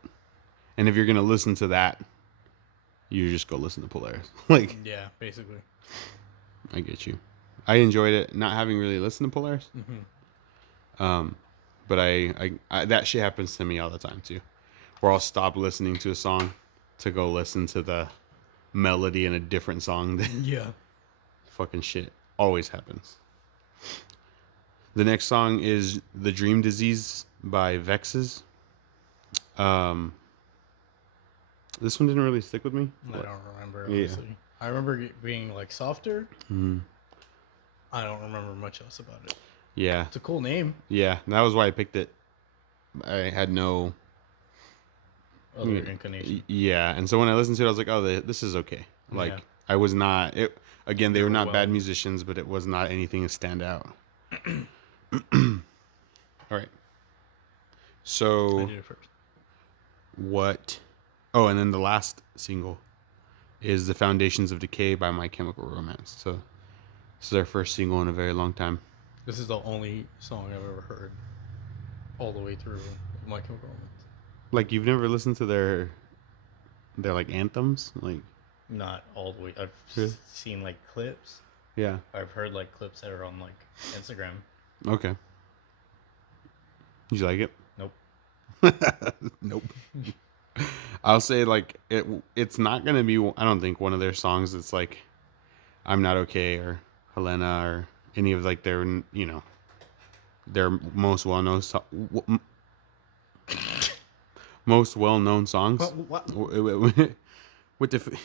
And if you're gonna listen to that, you just go listen to Polaris. Like, Yeah, basically. I get you. I enjoyed it, not having really listened to Polaris. But I that shit happens to me all the time too, where I'll stop listening to a song to go listen to the melody in a different song. Yeah. Fucking shit always happens. The next song is "The Dream Disease" by Vexes. This one didn't really stick with me. I don't remember, honestly. Yeah. I remember it being like softer. I don't remember much else about it. Yeah. It's a cool name. Yeah, that was why I picked it. I had no other inclination. Yeah, and so when I listened to it, I was like, "Oh, this is okay." Like, I was not. It again, they were not bad musicians, but it was not anything to stand out. All right. So I did it first. What? Oh, and then the last single is "The Foundations of Decay" by My Chemical Romance. So this is their first single in a very long time. This is the only song I've ever heard all the way through My Chemical Romance. Like, you've never listened to their like anthems, like not all the way. I've seen like clips. Yeah. I've heard like clips that are on like Instagram. Okay. Did you like it? Nope. Nope. I'll say like it's not gonna be, I don't think, one of their songs that's like "I'm Not Okay" or "Helena" or any of like their their most well known songs. What? With the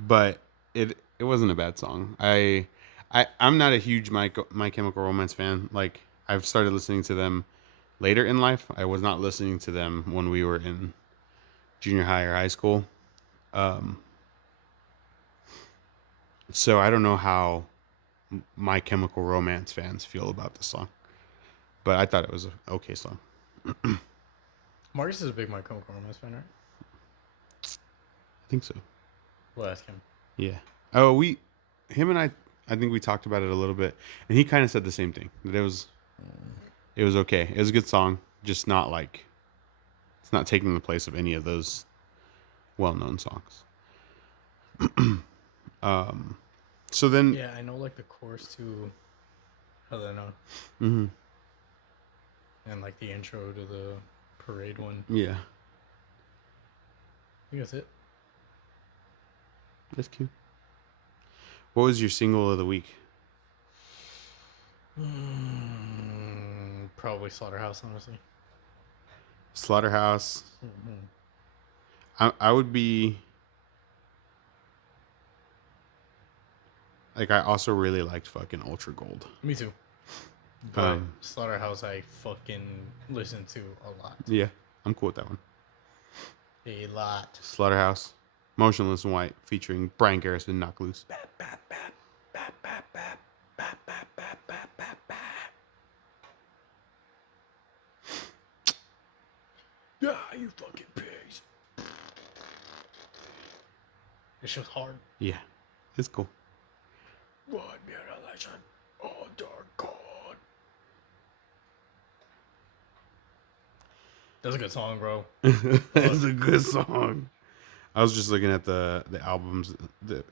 but it wasn't a bad song. I'm not a huge My Chemical Romance fan. Like, I've started listening to them later in life. I was not listening to them when we were in junior high or high school. So I don't know how My Chemical Romance fans feel about this song, but I thought it was an okay song. Marcus is a big My Chemical Romance fan, right? I think so. We'll ask him. Yeah. Oh, him and I think we talked about it a little bit, and he kind of said the same thing, that it was okay. It was a good song, just not like, it's not taking the place of any of those well-known songs. So then, yeah, I know like the chorus to Helena. Mm-hmm. And like the intro to the parade one. Yeah. I think that's it. That's cute. What was your single of the week? Probably Slaughterhouse, honestly. Slaughterhouse. I would be like, I also really liked fucking Ultra Gold. Me too. But Slaughterhouse, I fucking listen to a lot. Yeah, I'm cool with that one. A lot. Slaughterhouse, Motionless in White, featuring Brian Garrison, Knock Loose. Yeah, you fucking pigs. This shit's hard. Yeah, it's cool. One mutilation under God. That's a good song, bro. It's a good song. I was just looking at the albums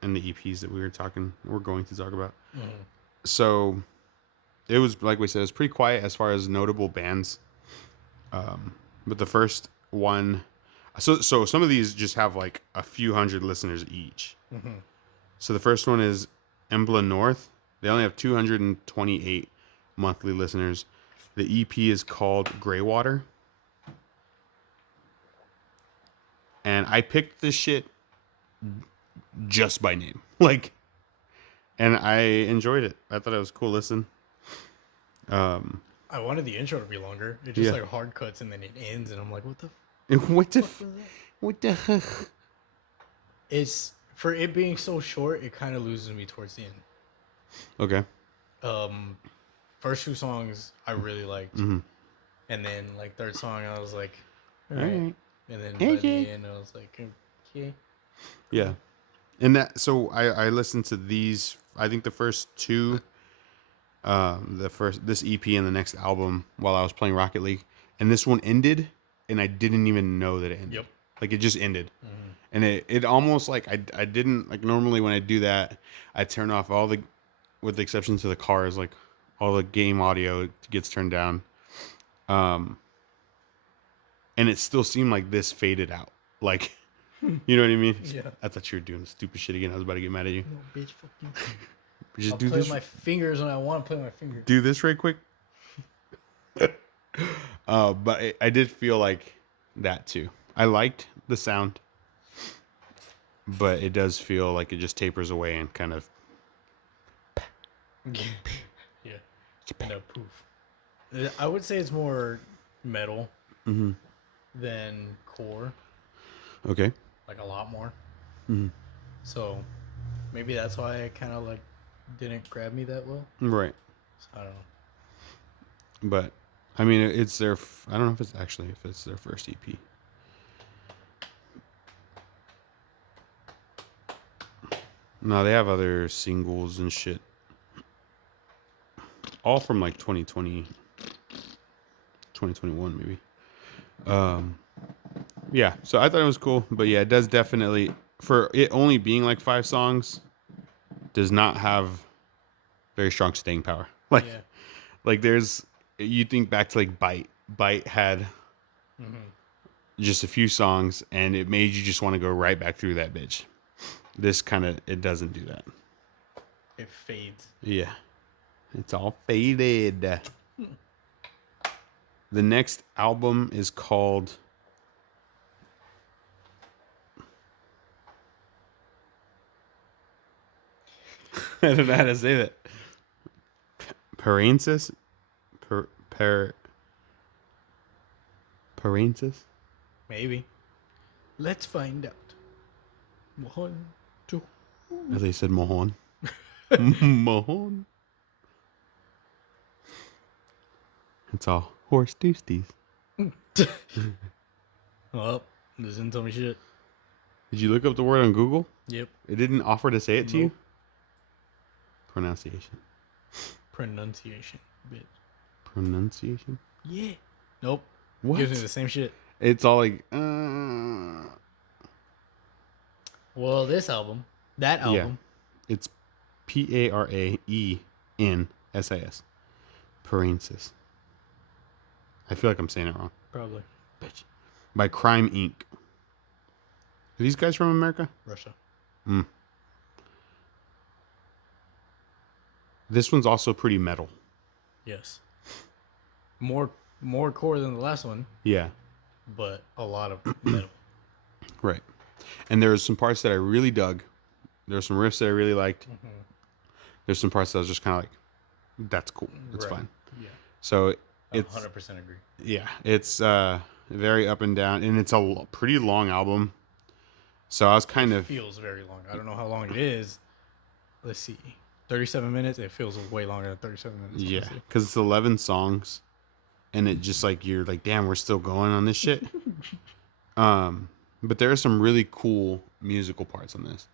and the EPs that we're going to talk about. Mm-hmm. So it was, like we said, it's pretty quiet as far as notable bands. But the first one, so some of these just have like a few hundred listeners each. Mm-hmm. So the first one is Embla North. They only have 228 monthly listeners. The EP is called Greywater. And I picked this shit just by name. Like, and I enjoyed it. I thought it was a cool listen. I wanted the intro to be longer. It just like hard cuts and then it ends, and I'm like, what the? What the? It's, for it being so short, it kind of loses me towards the end. Okay. First two songs I really liked. Mm-hmm. And then like third song, I was like, all All right. right. And then by Okay. the end, I was like, okay. Yeah. And that, so I listened to these, I think the first two, this EP and the next album while I was playing Rocket League. And this one ended and I didn't even know that it ended. Yep. Like it just ended. Mm-hmm. And it almost like I didn't, like, normally when I do that, I turn off all the, with the exception to the cars, like all the game audio gets turned down. And it still seemed like this faded out. Like, you know what I mean? Yeah. I thought you were doing stupid shit again. I was about to get mad at you. No, bitch, fuck you. Just I'll do play this. with my fingers when I want to play with my fingers. Do this right quick. But I did feel like that too. I liked the sound, but it does feel like it just tapers away and kind of. Yeah. No poof. I would say it's more metal than core, Okay. like a lot more. So maybe that's why it kind of like didn't grab me that well. Right. So, I don't know. But I mean, it's their. I don't know if it's their first EP. No, they have other singles and shit. All from like 2020, 2021 maybe. Yeah, so I thought it was cool, but yeah, it does definitely, for it only being like 5 songs, does not have very strong staying power. Like, Yeah. like there's, you think back to like Bite had just a few songs and it made you just want to go right back through that bitch. This kind of, it doesn't do that. It fades. Yeah, it's all faded. The next album is called I don't know how to say that. Parensis? Parensis? Maybe. Let's find out. 1, 2. As they said, Mohan. Mohan. It's all horse doosties. Well, this didn't tell me shit. Did you look up the word on Google? Yep. It didn't offer to say it to you? Nope. Pronunciation. Pronunciation, bitch. Pronunciation? Yeah. Nope. What? Gives me the same shit. It's all like, Well, that yeah. album, It's Paraensis. Parensis. I feel like I'm saying it wrong. probably Bitch. By Crime Inc. Are these guys from America? Russia. This one's also pretty metal. Yes. More core than the last one, Yeah. but a lot of metal. Right. And there's some parts that I really dug. There's some riffs that I really liked. There's some parts that I was just kind of like, that's cool. It's Right. fine. Yeah. So I it's 100% agree. yeah, it's very up and down, and it's a pretty long album. So I was kind of Feels very long. I don't know how long it is. Let's see. 37 minutes. It feels way longer than 37 minutes. yeah, Honestly. because it's 11 songs, and it just like you're like, damn, we're still going on this shit. But there are some really cool musical parts on this,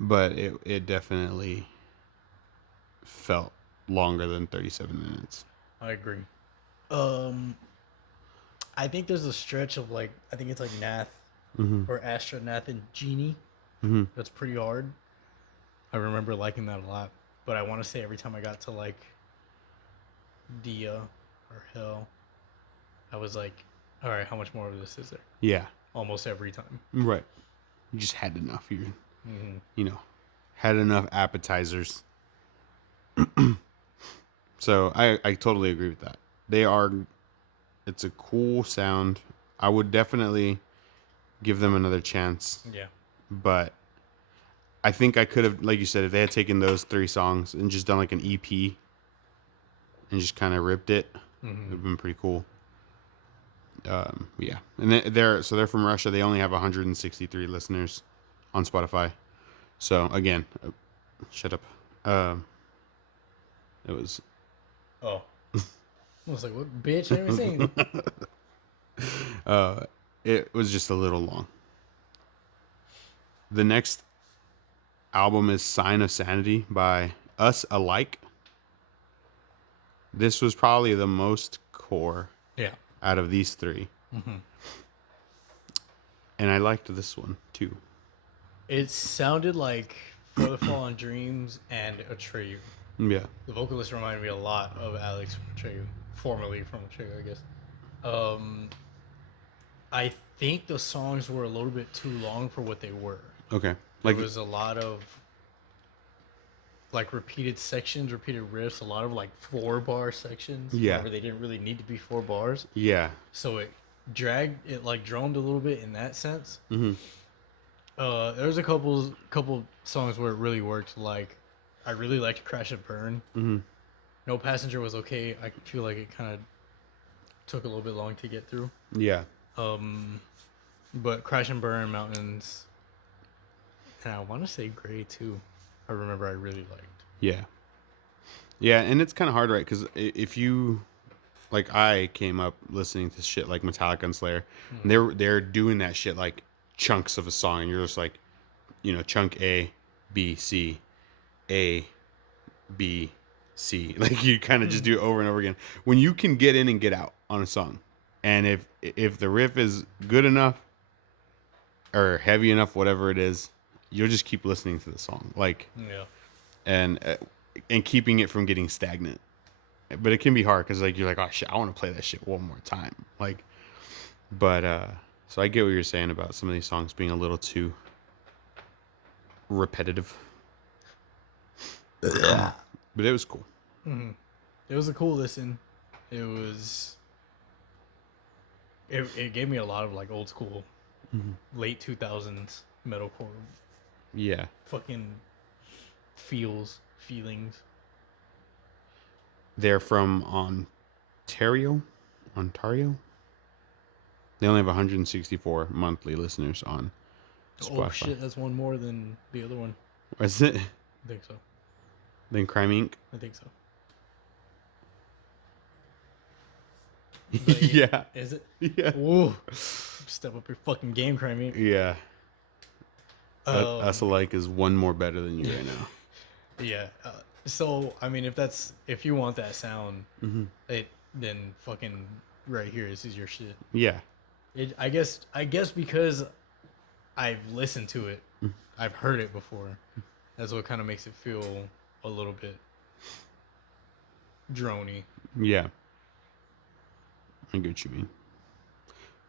but it definitely felt longer than 37 minutes. I agree. I think there's a stretch of like, I think it's like Nath or Astronath and Genie. That's pretty hard. I remember liking that a lot, but I want to say every time I got to like Dia or Hell, I was like, all right, how much more of this is there? Yeah, Almost every time. right. You just had enough. You know, had enough appetizers. So I totally agree with that. It's a cool sound. I would definitely give them another chance, Yeah. but I think I could have, like you said, if they had taken those 3 songs and just done like an EP and just kind of ripped it, it would have been pretty cool. Yeah, and they're from Russia. They only have 163 listeners on Spotify. So again, shut up. It was Oh. I was like, what bitch? I haven't seen. It was just a little long. The next album is Sign of Sanity by Us Alike. This was probably the most core Yeah. out of these three. And I liked this one too. It sounded like For the Fallen Dreams and Atreyu. Yeah. The vocalist reminded me a lot of Alex from Atreyu, formerly from Atreyu, I guess. I think the songs were a little bit too long for what they were. Okay. There Like, was a lot of like repeated sections, repeated riffs, a lot of like 4-bar sections. Yeah. Where they didn't really need to be 4 bars. yeah. So it dragged, it like droned a little bit in that sense. Mm-hmm. There was a couple songs where it really worked. Like, I really liked Crash and Burn. Mm-hmm. No Passenger was okay. I feel like it kind of took a little bit long to get through. Yeah. But Crash and Burn, Mountains, and I want to say Gray too. I remember I really liked. Yeah. Yeah. And it's kind of hard, right? Because if you, like, I came up listening to shit like Metallica and Slayer, and they're doing that shit like chunks of a song, and you're just like, chunk A, B, C, A, B, C. Like, you kind of just do it over and over again. When you can get in and get out on a song, and if the riff is good enough or heavy enough, whatever it is, you'll just keep listening to the song, like, Yeah. and keeping it from getting stagnant. But it can be hard because, like, you're like, oh shit, I want to play that shit one more time, like. But so I get what you're saying about some of these songs being a little too repetitive. But it was cool. It was a cool listen. It was. It gave me a lot of like old school, late 2000s metalcore Yeah. fucking feelings. They're from Ontario. They only have 164 monthly listeners on Spotify. Oh shit, that's one more than the other one. Is it? I think so. Then Crime Inc. I think so. Yeah. Is it? Yeah. Whoa. Step up your fucking game, Crimey. Yeah. Us Alike is one more better than you right now. Yeah. So I mean, if you want that sound, then fucking right here, this is your shit. Yeah. I guess because I've listened to it, I've heard it before. That's what kind of makes it feel a little bit drony. Yeah. I get what you mean.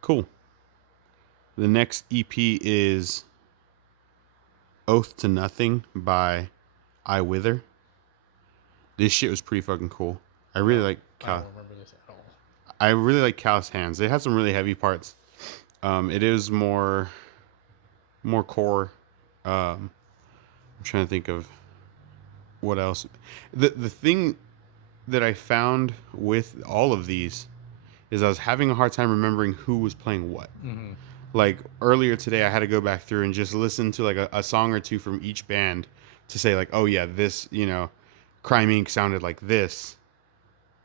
Cool. The next EP is Oath to Nothing by I Wither. This shit was pretty fucking cool. I really like I don't remember this at all. I really like Callous Hands. It has some really heavy parts. It is more core. I'm trying to think of what else. The thing that I found with all of these is I was having a hard time remembering who was playing what. Like earlier today, I had to go back through and just listen to like a song or two from each band to say like, oh yeah, this, Crime Inc. sounded like this,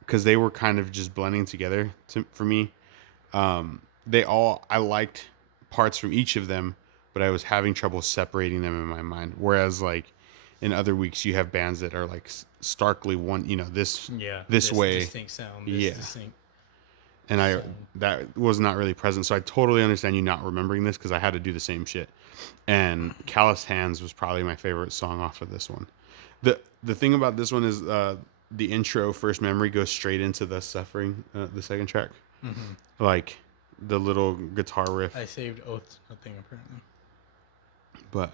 because they were kind of just blending together for me. I liked parts from each of them, but I was having trouble separating them in my mind. Whereas like in other weeks, you have bands that are like starkly one, this way. Distinct sound. Distinct. And that was not really present. So I totally understand you not remembering this, because I had to do the same shit. And Callous Hands was probably my favorite song off of this one. The thing about this one is the intro, First Memory, goes straight into the Suffering, the second track. Like the little guitar riff. I saved Oath to Nothing apparently. But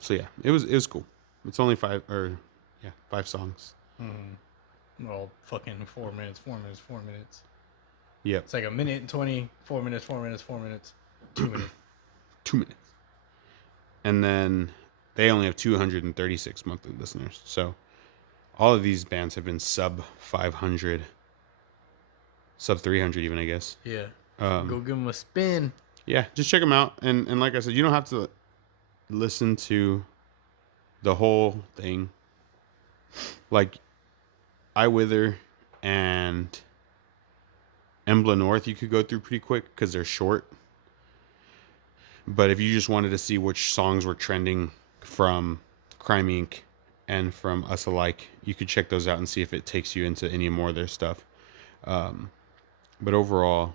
so yeah, it was cool. It's only 5 songs. Well, fucking 4 minutes. Yep. It's like a minute and 20, 4 minutes, 2 minutes. 2 minutes. And then they only have 236 monthly listeners. So all of these bands have been sub 500, sub 300 even, I guess. Yeah. Go give them a spin. Yeah, just check them out. And like I said, you don't have to listen to the whole thing. Like, I Wither and Embla North you could go through pretty quick because they're short. But if you just wanted to see which songs were trending from Crime Inc. and from Us Alike, you could check those out and see if it takes you into any more of their stuff. But overall,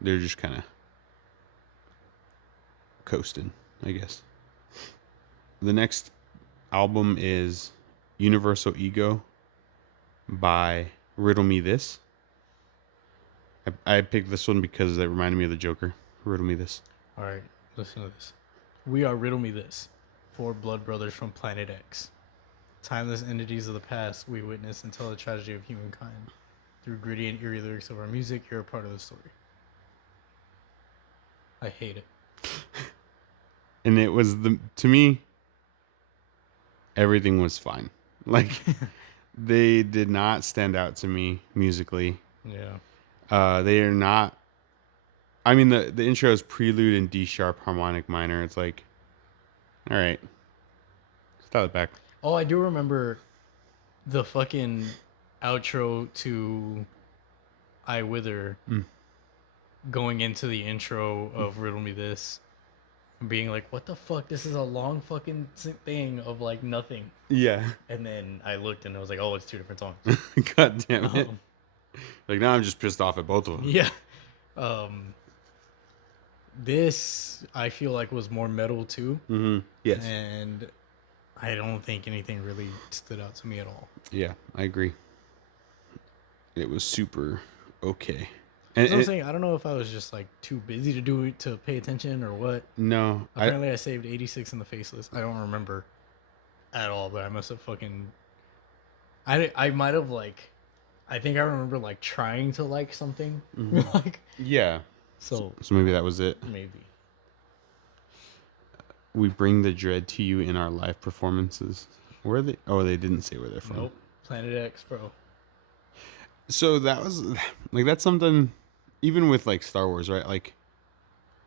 they're just kind of coasting, I guess. The next album is Universal Ego by Riddle Me This. I picked this one because it reminded me of the Joker. Riddle Me This. All right, listen to this. We are Riddle Me This, four blood brothers from Planet X. Timeless entities of the past we witness and tell the tragedy of humankind. Through gritty and eerie lyrics of our music, you're a part of the story. I hate it. And it was to me, everything was fine. Like, they did not stand out to me musically. Yeah. They are not. I mean, the intro is prelude in D sharp harmonic minor. It's like, all right, let's dial it back. Oh, I do remember the fucking outro to I Wither going into the intro of Riddle Me This and being like, what the fuck? This is a long fucking thing of like nothing. Yeah. And then I looked and I was like, oh, it's two different songs. God damn it. Like, now I'm just pissed off at both of them. Yeah. This I feel like was more metal too. Mm-hmm. Yes. And I don't think anything really stood out to me at all. Yeah, I agree. It was super okay. And I'm saying, I don't know if I was just like too busy to pay attention or what. No. Apparently I saved 86 in the faceless. I don't remember at all, but I must have fucking I might have like I think I remember like trying to like something. Like yeah. so maybe that was it. maybe. We bring the dread to you in our live performances. Where are they? Oh, they didn't say where they're from. Nope. Planet X, bro. So that was like, that's something, even with like Star Wars, right? Like,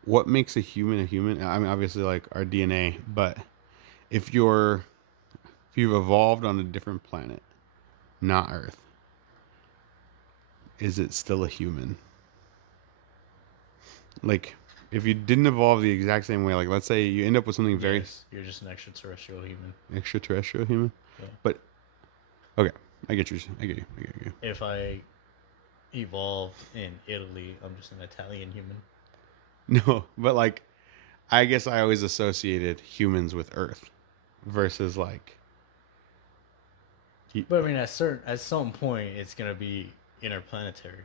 what makes a human a human? I mean, obviously like our DNA, but if you've evolved on a different planet, not Earth, is it still a human? Like, if you didn't evolve the exact same way, like let's say you end up with something very You're just an extraterrestrial human. extraterrestrial human. Yeah. But okay, I get you. If I evolved in Italy, I'm just an Italian human. No, but like, I guess I always associated humans with Earth versus like. But I mean, at some point, it's gonna be interplanetary.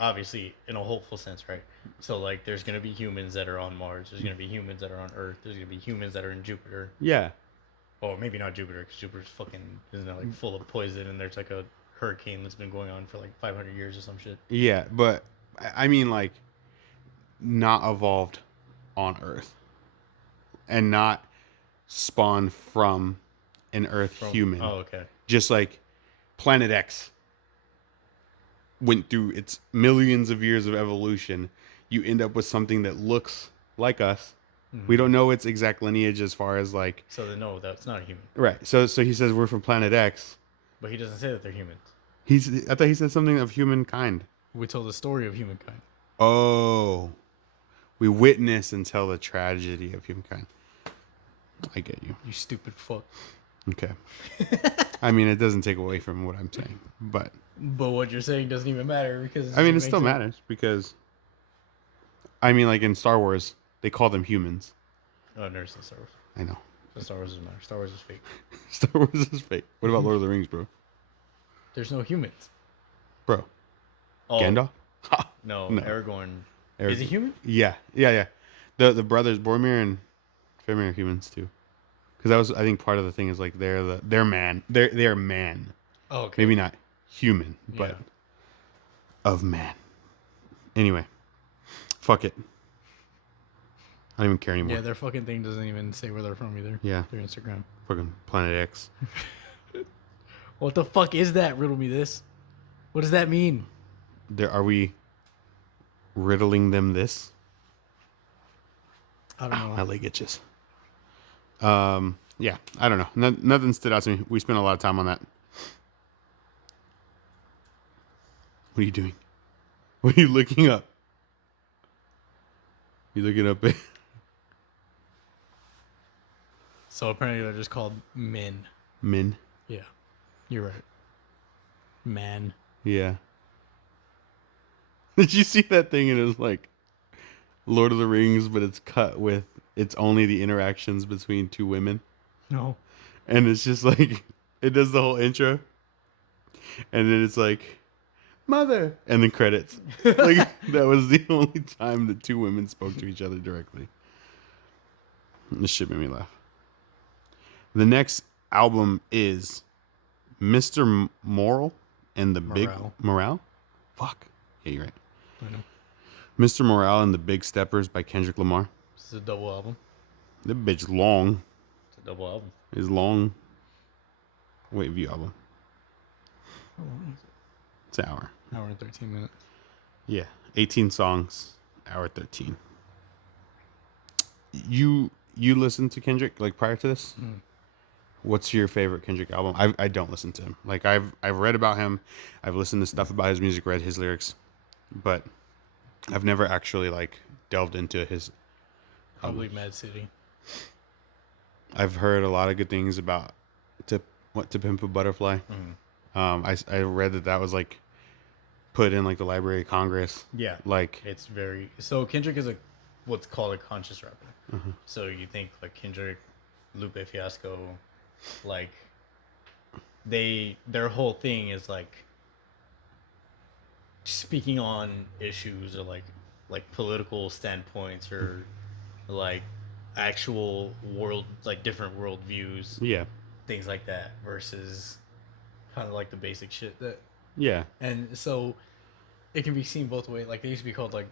Obviously, in a hopeful sense, right? So like, there's gonna be humans that are on Mars. There's gonna be humans that are on Earth. There's gonna be humans that are in Jupiter. Yeah. Or maybe not Jupiter, because Jupiter's fucking isn't it, like full of poison, and there's like a hurricane that's been going on for like 500 years or some shit. Yeah, but I mean like, not evolved on Earth, and not spawned from an Earth human. Oh, okay. Just like Planet X went through its millions of years of evolution, you end up with something that looks like us. Mm-hmm. We don't know its exact lineage as far as like. So they know that's not a human. Right. So he says we're from Planet X. But he doesn't say that they're humans. I thought he said something of humankind. We told the story of humankind. Oh. We witness and tell the tragedy of humankind. I get you. You stupid fuck. Okay. I mean, it doesn't take away from what I'm saying, but what you're saying doesn't even matter because I mean, it still matters because I mean, like in Star Wars, they call them humans. Oh, never seen Star Wars. I know. So Star Wars doesn't matter. Star Wars is fake. Star Wars is fake. What about Lord of the Rings, bro? There's no humans. Bro. Oh, Gandalf? No, Aragorn. Is he human? Yeah. The brothers Boromir and Faramir are humans too. Because that was, I think, part of the thing is like they're man. They are man. Oh, okay. Maybe not human, but of man. Anyway, fuck it. I don't even care anymore. Yeah, their fucking thing doesn't even say where they're from either. Yeah. Their Instagram. Fucking Planet X. What the fuck is that? Riddle me this. What does that mean? Are we riddling them this? I don't know. My leg itches. yeah, I don't know. Nothing stood out to me. We spent a lot of time on that. What are you doing? What are you looking up? You looking up? So apparently they're just called men. Men. Yeah, you're right. Man. Yeah. Did you see that thing? And it was like Lord of the Rings, but it's cut with it's only the interactions between two women, No. and it's just like it does the whole intro, and then it's like mother, and then credits. Like that was the only time that two women spoke to each other directly. This shit made me laugh. The next album is Mr. Moral and the Big Morale. Morale. Fuck. Yeah, you're right. I know. Mr. Morale and the Big Steppers by Kendrick Lamar. This is a double album. The bitch long. It's a double album. Is long. Wait, view album. How long is it? It's an hour. Hour and 13 minutes. Yeah. 18 songs. Hour 13. You listened to Kendrick like prior to this? Mm. What's your favorite Kendrick album? I don't listen to him. Like I've read about him. I've listened to stuff about his music, read his lyrics, but I've never actually like delved into his. Probably Mad City. I've heard a lot of good things about to Pimp a Butterfly. Mm. I read that was like put in like the Library of Congress. Yeah. Like It's very so Kendrick is what's called a conscious rapper. So you think like Kendrick, Lupe Fiasco, like their whole thing is like speaking on issues or like political standpoints or like actual world like different world views, yeah, things like that versus kind of like the basic shit that yeah, and so it can be seen both ways. Like they used to be called like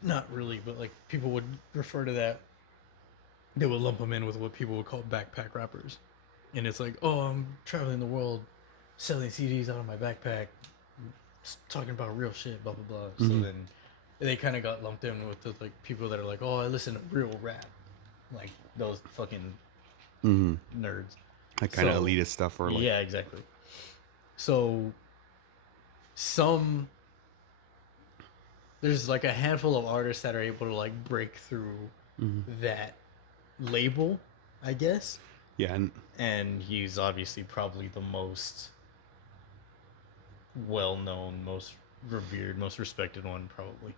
not really, but like people would refer to that. They would lump them in with what people would call backpack rappers, and it's like, oh, I'm traveling the world, selling CDs out of my backpack, talking about real shit, blah blah blah. So then they kind of got lumped in with the like people that are like, oh, I listen to real rap, like those fucking nerds. like kind of So- elitist stuff or like Yeah, exactly. So there's like a handful of artists that are able to like break through that label, I guess. yeah, And he's obviously probably the most well known, most revered, most respected one, probably.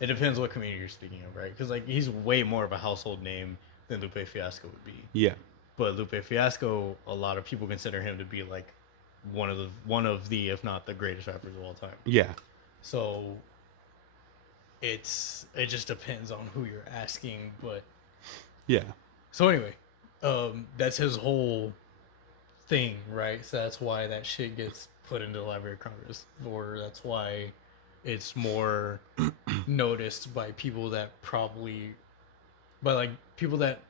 It depends what community you're speaking of, right? Because like he's way more of a household name than Lupe Fiasco would be. yeah, But Lupe Fiasco, a lot of people consider him to be like one of the if not the greatest rappers of all time. yeah, So it just depends on who you're asking, but yeah, so anyway, that's his whole thing, right? So that's why that shit gets put into the Library of Congress, or that's why it's more noticed by people that probably, by like people that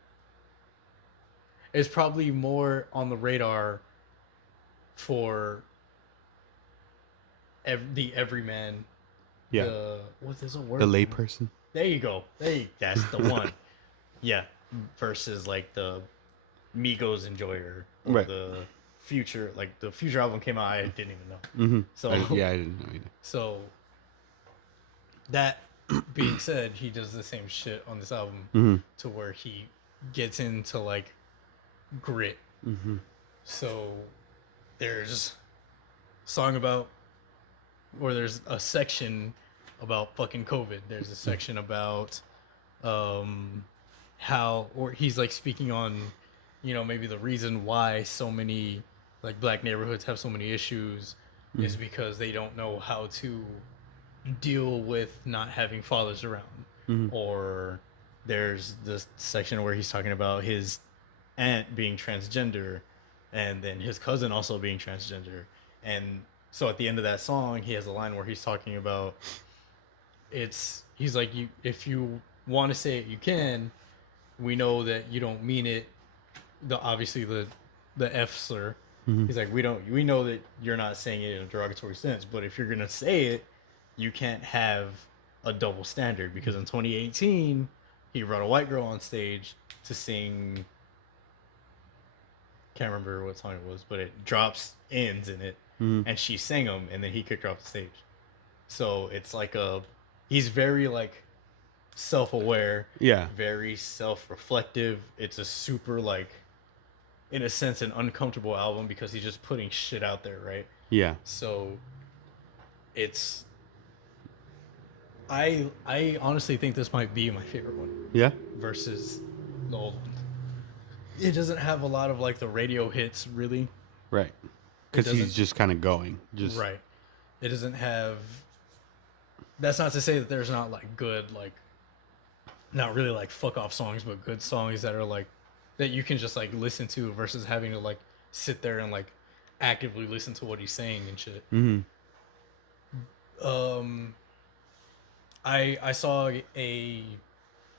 it's probably more on the radar for the everyman. yeah. What is a word? The layperson. There you go. That's the one. Yeah. Versus like the Migos enjoyer. Or Right. the Future, like the Future album came out, I didn't even know. So I didn't know either. So that being said, he does the same shit on this album to where he gets into like grit. So there's song about, or there's a section about fucking COVID. There's a section about how, or he's like speaking on, you know, maybe the reason why so many like black neighborhoods have so many issues is because they don't know how to deal with not having fathers around. Or there's this section where he's talking about his aunt being transgender and then his cousin also being transgender. And so at the end of that song, he has a line where he's talking about he's like, you, if you want to say it, you can. We know that you don't mean it. Obviously the F slur. He's like, we know that you're not saying it in a derogatory sense, but if you're gonna say it, you can't have a double standard, because in 2018 he brought a white girl on stage to sing. Can't remember what song it was, but it drops ends in it, Mm-hmm. and she sang them, and then he kicked her off the stage. So it's like he's very like self-aware, Yeah. very self-reflective. It's a super like, in a sense, an uncomfortable album because he's just putting shit out there, right? Yeah. So it's I honestly think this might be my favorite one Yeah. versus the old one. It doesn't have a lot of like the radio hits really. Right. It Because he's doesn't just kind of going. Just right. It doesn't have. That's not to say that there's not like good like, not really like fuck off songs, but good songs that are like that you can just like listen to versus having to like sit there and like actively listen to what he's saying and shit. Mm-hmm. I saw a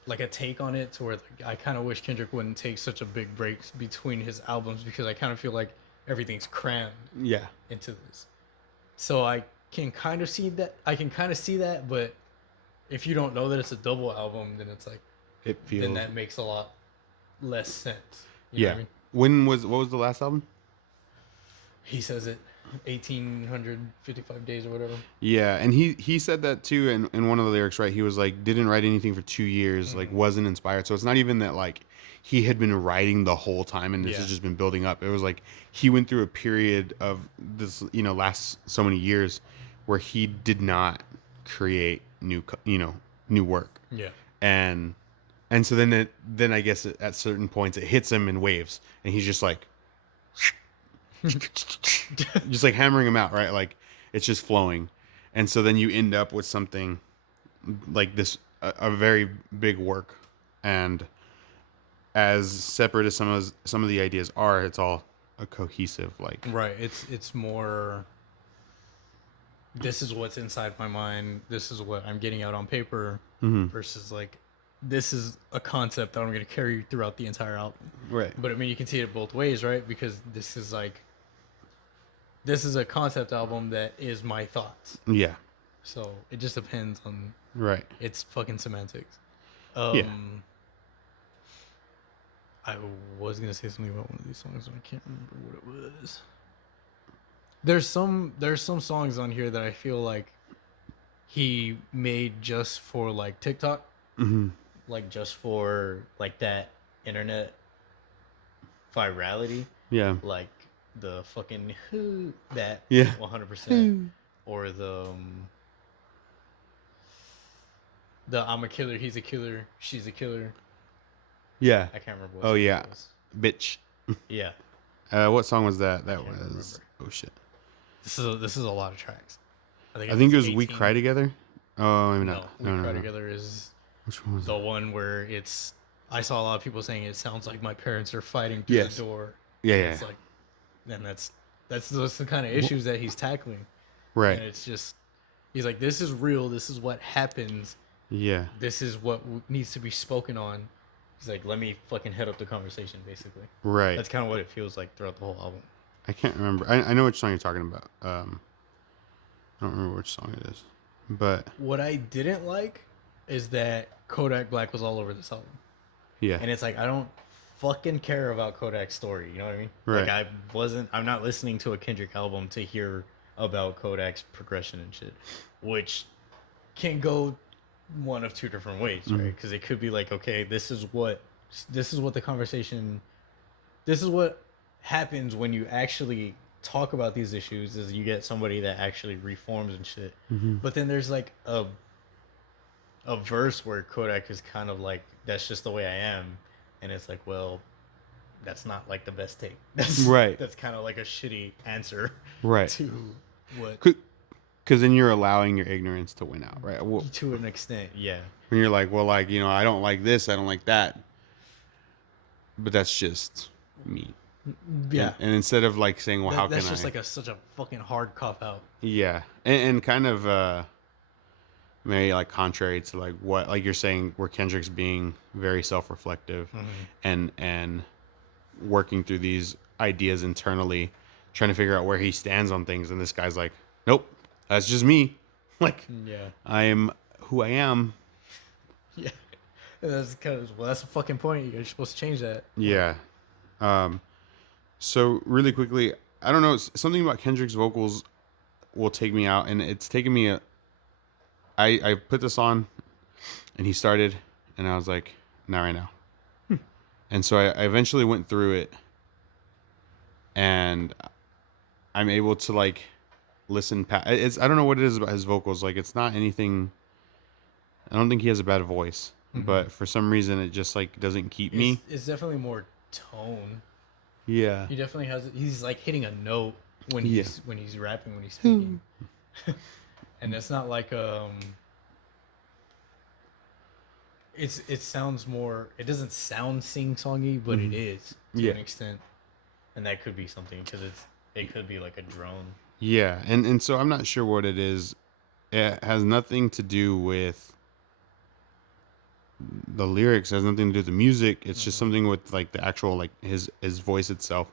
like a take on it to where like, I kind of wish Kendrick wouldn't take such a big break between his albums because I kind of feel like everything's crammed Yeah. into this. So I can kind of see that. I can kind of see that, but if you don't know that it's a double album, then it's like It feels. then that makes a lot less sense. You know Yeah. what I mean? What was the last album? He says it 1855 days or whatever. Yeah, and he said that too in one of the lyrics, right? He was like, didn't write anything for 2 years, like wasn't inspired. So it's not even that like he had been writing the whole time and this has just been building up. It was like he went through a period of this, last so many years where he did not create new work. Yeah. And so then I guess at certain points it hits him in waves and he's just like just like hammering them out, right? Like it's just flowing. And so then you end up with something like this, a very big work. And as separate as some of the ideas are, it's all a cohesive, like, Right. It's more. This is what's inside my mind. This is what I'm getting out on paper versus like this is a concept that I'm going to carry throughout the entire album. right. But I mean, you can see it both ways, right? Because this is a concept album that is my thoughts. Yeah. So it just depends on Right. its fucking semantics. Yeah. I was gonna say something about one of these songs, and I can't remember what it was. There's some songs on here that I feel like he made just for like TikTok, like just for like that internet virality, Yeah. like the fucking that Yeah. 100%, or the I'm a killer, he's a killer, she's a killer. Yeah. I can't remember what Oh song yeah. it was. Bitch. Yeah. What song was that? That Can't was remember. oh shit. This is a lot of tracks. I think it was We 18. Cry Together. Oh, maybe No, not. We Cry Together is Which one was the it? one where it's. I saw a lot of people saying it sounds like my parents are fighting through Yes. the door. Yeah, And yeah. It's like, and that's the kind of issues that he's tackling. Right. And it's just, he's like, this is real. This is what happens. Yeah. This is what needs to be spoken on. He's like, let me fucking head up the conversation, basically. Right. That's kind of what it feels like throughout the whole album. I can't remember. I know which song you're talking about. I don't remember which song it is. But What I didn't like is that Kodak Black was all over this album. yeah. And it's like, I don't fucking care about Kodak's story. You know what I mean? Right. Like, I'm not listening to a Kendrick album to hear about Kodak's progression and shit, which can go one of two different ways, right? Because it could be like, okay, this is what the conversation, this is what happens when you actually talk about these issues, is you get somebody that actually reforms and shit. But then there's like a verse where Kodak is kind of like, that's just the way I am, and it's like, well, that's not like the best take. That's Right. That's kind of like a shitty answer Right. to what, Because then you're allowing your ignorance to win out, right? Well, to an extent, yeah. when you're like, well, like, I don't like this, I don't like that. But that's just me. Yeah. And instead of like saying, well, how can That's I? just like such a fucking hard cop out. Yeah. And kind of maybe like contrary to like what, like you're saying, where Kendrick's being very self-reflective and working through these ideas internally, trying to figure out where he stands on things. And this guy's like, nope, that's just me. Like, Yeah. I am who I am. Yeah. That's kind of well. That's the fucking point. You're supposed to change that. Yeah. Um, so really quickly, I don't know. Something about Kendrick's vocals will take me out, and it's taken me. I put this on, and he started, and I was like, not right now. And so I eventually went through it, and I'm able to like listen. It's I don't know what it is about his vocals. Like it's not anything. I don't think he has a bad voice, Mm-hmm. but for some reason it just like doesn't keep me. It's definitely more tone. Yeah. He definitely has. He's like hitting a note Yeah. when he's rapping when he's speaking, and it's not like it sounds more. It doesn't sound sing songy, but it is to Yeah. an extent, and that could be something because it could be like a drone. Yeah. And so I'm not sure what it is. It has nothing to do with the lyrics. It has nothing to do with the music. It's just Mm-hmm. something with like the actual like his voice itself.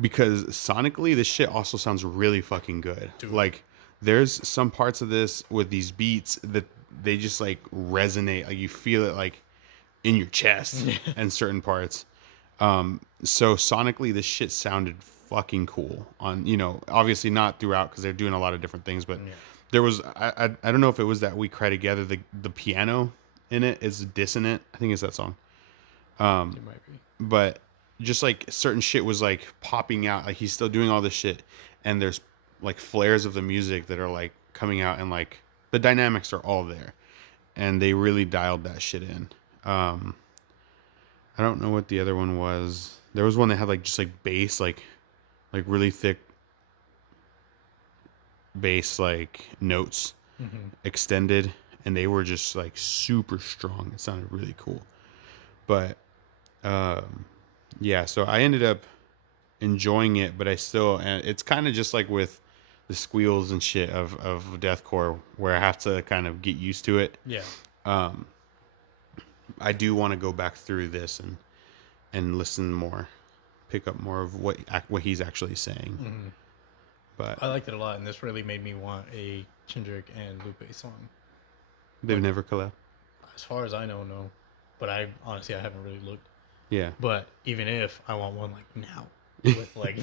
Because sonically this shit also sounds really fucking good. Dude. Like there's some parts of this with these beats that they just like resonate. Like you feel it like in your chest and certain parts. So sonically this shit sounded fucking cool on, obviously not throughout because they're doing a lot of different things, but Yeah. there was I don't know if it was that We Cry Together, the piano in it is dissonant. I think it's that song. It might be. But just like certain shit was like popping out, like he's still doing all this shit, and there's like flares of the music that are like coming out, and like the dynamics are all there, and they really dialed that shit in. I don't know what the other one was. There was one that had like just like bass, like really thick bass like notes Mm-hmm. extended, and they were just like super strong. It sounded really cool. But yeah, so I ended up enjoying it, but I still, and it's kind of just like with the squeals and shit of deathcore, where I have to kind of get used to it. Yeah. I do want to go back through this and listen more, pick up more of what he's actually saying. Mm-hmm. But I liked it a lot, and this really made me want a Kendrick and Lupe song. they've never collabed. As far as I know, no. But I honestly I haven't really looked. Yeah, But even if I want one like now, with like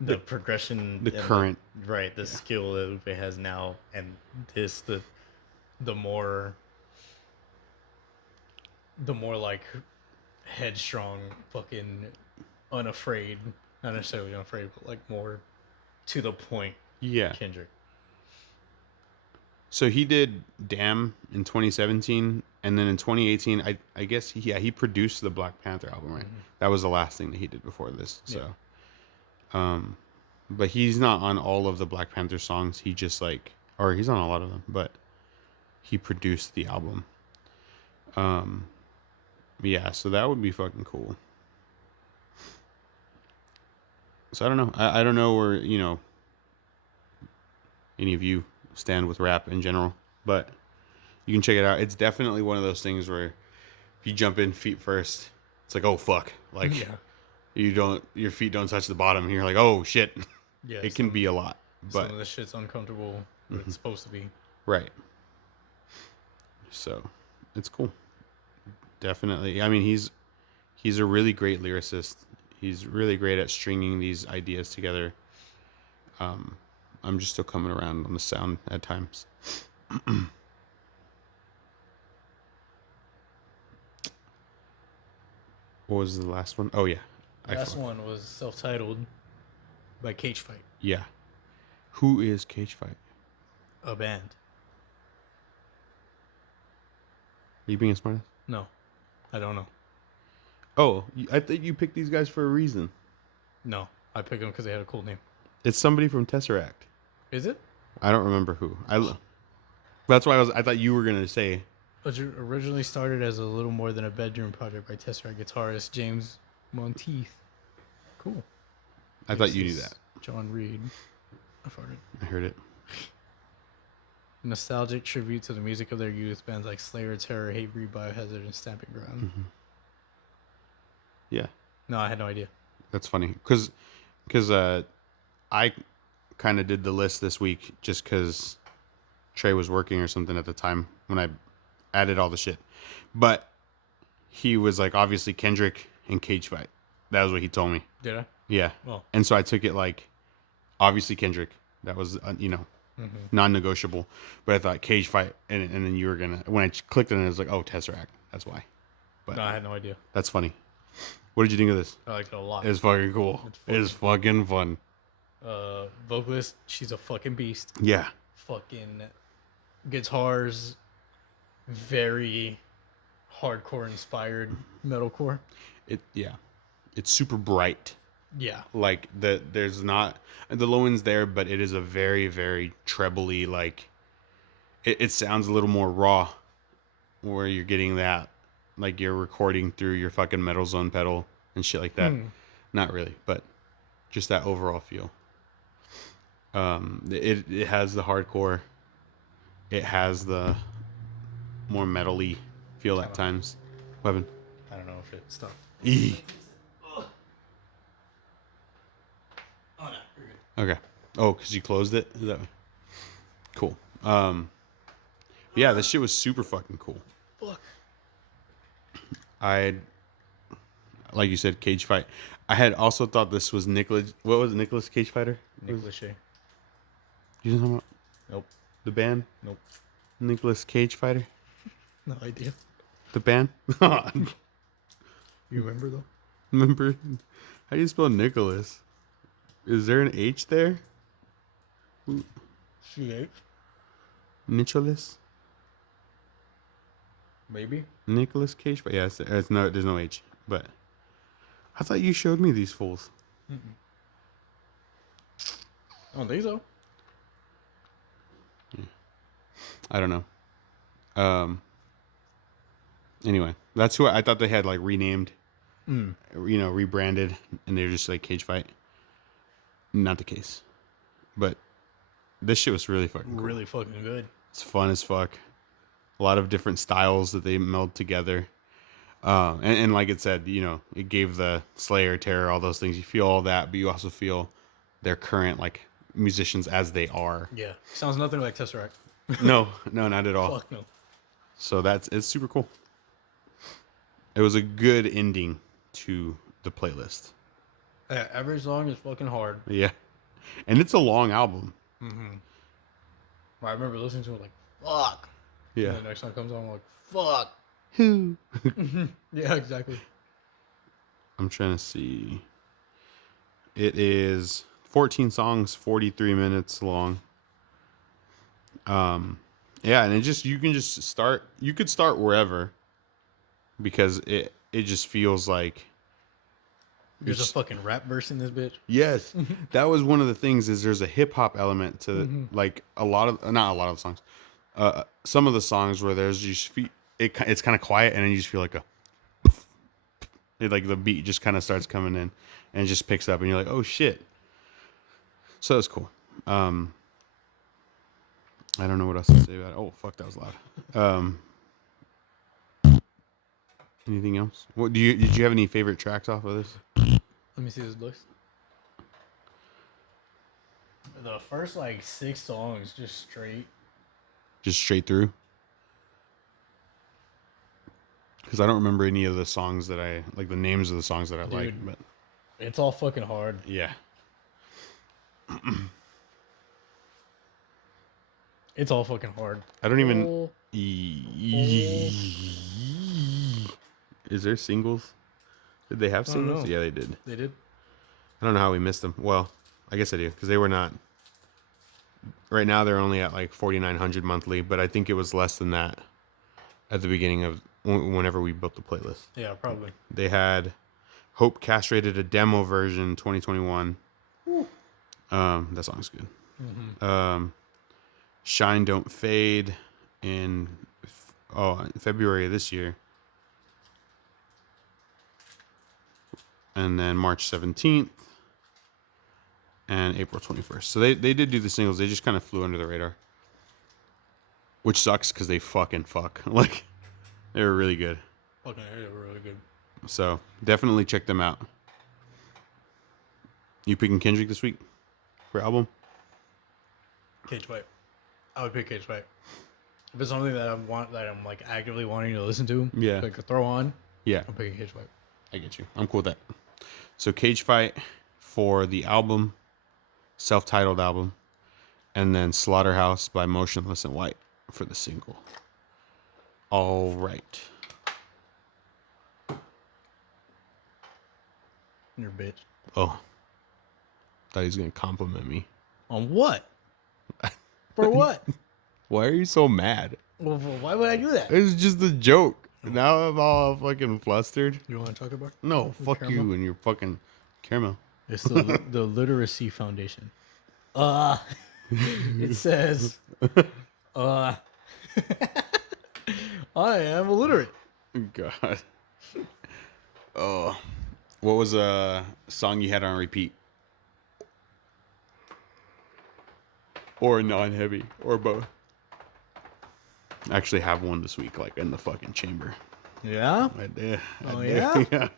the progression, the and current. right, the skill that Lupe has now, and this the more the more like headstrong, fucking unafraid, not necessarily unafraid, but like more to the point Yeah. Kendrick. So he did Damn in 2017, and then in 2018, I guess he produced the Black Panther album, right? Mm-hmm. That was the last thing that he did before this. Yeah. So, but he's not on all of the Black Panther songs. He just like, or he's on a lot of them, but he produced the album. Yeah, so that would be fucking cool. So I don't know. I don't know where, any of you stand with rap in general, but you can check it out. It's definitely one of those things where if you jump in feet first, it's like, oh fuck. Like Yeah. your feet don't touch the bottom, and you're like, oh shit. Yeah. It can be a lot. Some But of this shit's uncomfortable, but it's supposed to be. right. So it's cool. Definitely. I mean, he's a really great lyricist. He's really great at stringing these ideas together. I'm just still coming around on the sound at times. What was the last one? Oh yeah, Last one was self-titled by Cage Fight, Yeah. Who is Cage Fight? a band. Are you being a smartass? No, I don't know. Oh, I think you picked these guys for a reason. No, I picked them because they had a cool name. It's somebody from Tesseract. Is it? I don't remember who. That's why I thought you were gonna say. Originally started as a little more than a bedroom project by Tesseract guitarist James Monteith. Cool. I thought you knew that. John Reed. I farted. I heard it. Nostalgic tribute to the music of their youth, bands like Slayer, Terror, Hatebreed, Biohazard, and Stamping Ground. Yeah, No, I had no idea. that's funny. Cause I kind of did the list this week just because Trey was working or something at the time when I added all the shit. But he was like obviously Kendrick and Cage Fight. That was what he told me. Did I? Yeah. Well. And so I took it like obviously Kendrick. That was non-negotiable. But I thought Cage Fight, and then you were gonna when I clicked on it, I was like, oh, Tesseract. That's why. But No, I had no idea. that's funny. What did you think of this? I liked it a lot. It's fucking cool. It's fucking fun. Vocalist, she's a fucking beast. Yeah. Fucking guitars, very hardcore inspired metalcore. It's super bright. Yeah. Like there's not the low end's there, but it is a very, very trebly, like it sounds a little more raw where you're getting that like you're recording through your fucking Metal Zone pedal and shit like that. Not really, but just that overall feel. It has the hardcore. It has the more metally feel at times. Weapon. I don't know if it stopped. E. Oh no, you're good. Okay. Oh, because you closed it? Is that cool? Yeah, this shit was super fucking cool. Fuck. Like you said, Cage Fight. I had also thought this was Nicholas. What was it, Nicholas Cage Fighter? Nicholas Shea. You know about Nope. the band? Nope. Nicholas Cage Fighter? No idea. The band? You remember though? Remember? How do you spell Nicholas? Is there an H there? CH? Nicholas? Maybe. Nicholas Cage Fighter? Yeah, it's no, there's no H. But I thought you showed me these fools. I don't think so. I don't know. Anyway, that's who I thought they had like renamed, rebranded, and they're just like Cage Fight. Not the case, but this shit was really fucking cool. Really fucking good. It's fun as fuck. A lot of different styles that they meld together. And like it said, it gave the Slayer, Terror, all those things. You feel all that, but you also feel their current like musicians as they are. Yeah. Sounds nothing like Tesseract. No, not at all. Fuck no. So it's super cool. It was a good ending to the playlist. Yeah, every song is fucking hard. Yeah. And it's a long album. I remember listening to it like, fuck. Yeah. And the next song comes on, I'm like, fuck. Who? Yeah, exactly. I'm trying to see. It is 14 songs, 43 minutes long. Yeah, and you could start wherever because it just feels like There's a fucking rap verse in this bitch. yes. That was one of the things is there's a hip hop element to like not a lot of songs. Some of the songs where there's just it's kind of quiet and then you just feel like like the beat just kind of starts coming in and it just picks up and you're like, "Oh shit." So it's cool. I don't know what else to say about it. Oh, fuck, that was loud. Anything else? Did you have any favorite tracks off of this? Let me see this list. The first like 6 songs just straight. Just straight through? Because I don't remember any of the songs that I like, the names of the songs that I like. But It's all fucking hard. yeah. It's all fucking hard. I don't even. Is there singles? Did they have singles? Yeah, they did. They did. I don't know how we missed them. Well, I guess I do because they were not. Right now, they're only at like 4,900 monthly, but I think it was less than that at the beginning of whenever we built the playlist. Yeah, probably. They had Hope Castrated a demo version 2021. That song's good. Shine Don't Fade in February of this year. And then March 17th and April 21st. So they did do the singles. They just kind of flew under the radar. Which sucks because they fucking fuck. Like, they were really good. Fucking, they were really good. So definitely check them out. You picking Kendrick this week for album? Cage Fight. I would pick Cage Fight. If it's something that I'm like actively wanting to listen to, Yeah. like throw on, Yeah, I'm picking Cage Fight. I get you. I'm cool with that. So Cage Fight for the album, self-titled album, and then Slaughterhouse by Motionless in White for the single. All right. You're a bitch. Oh, thought he was gonna compliment me. On what? For what? Why are you so mad? Well, why would I do that? It's just a joke. Now I'm all fucking flustered. You want to talk about? No, fuck caramel? you and your fucking caramel. It's the Literacy Foundation. It says, I am illiterate. God. Oh, what was a song you had on repeat? Or non-heavy, or both? I actually have one this week, like in the fucking chamber. Yeah. I did. Yeah. Yeah.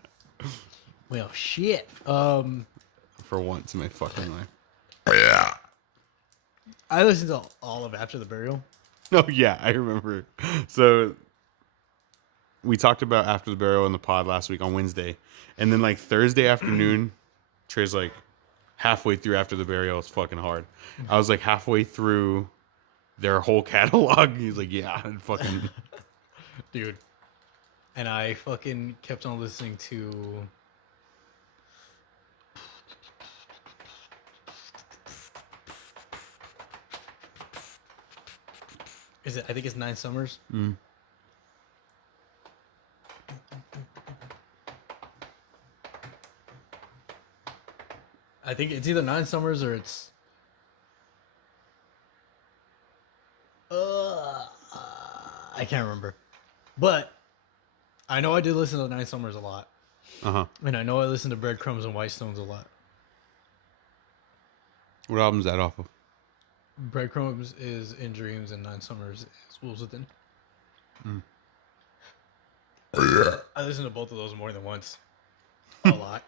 Well, shit. For once in my fucking life. I listened to all of After the Burial. Oh yeah, I remember. So we talked about After the Burial in the pod last week on Wednesday, and then like Thursday afternoon, Trey's like halfway through After the Burial. It's fucking hard. I was like halfway through their whole catalog. He's like, yeah, and fucking Dude. And I fucking kept on listening to... I think it's Nine Summers. I think it's either Nine Summers or it's... I can't remember. But I know I did listen to Nine Summers a lot. And I know I listened to Breadcrumbs and White Stones a lot. what album's that off of? Breadcrumbs is In Dreams and Nine Summers is Wolves Within. I listened to both of those more than once. A lot.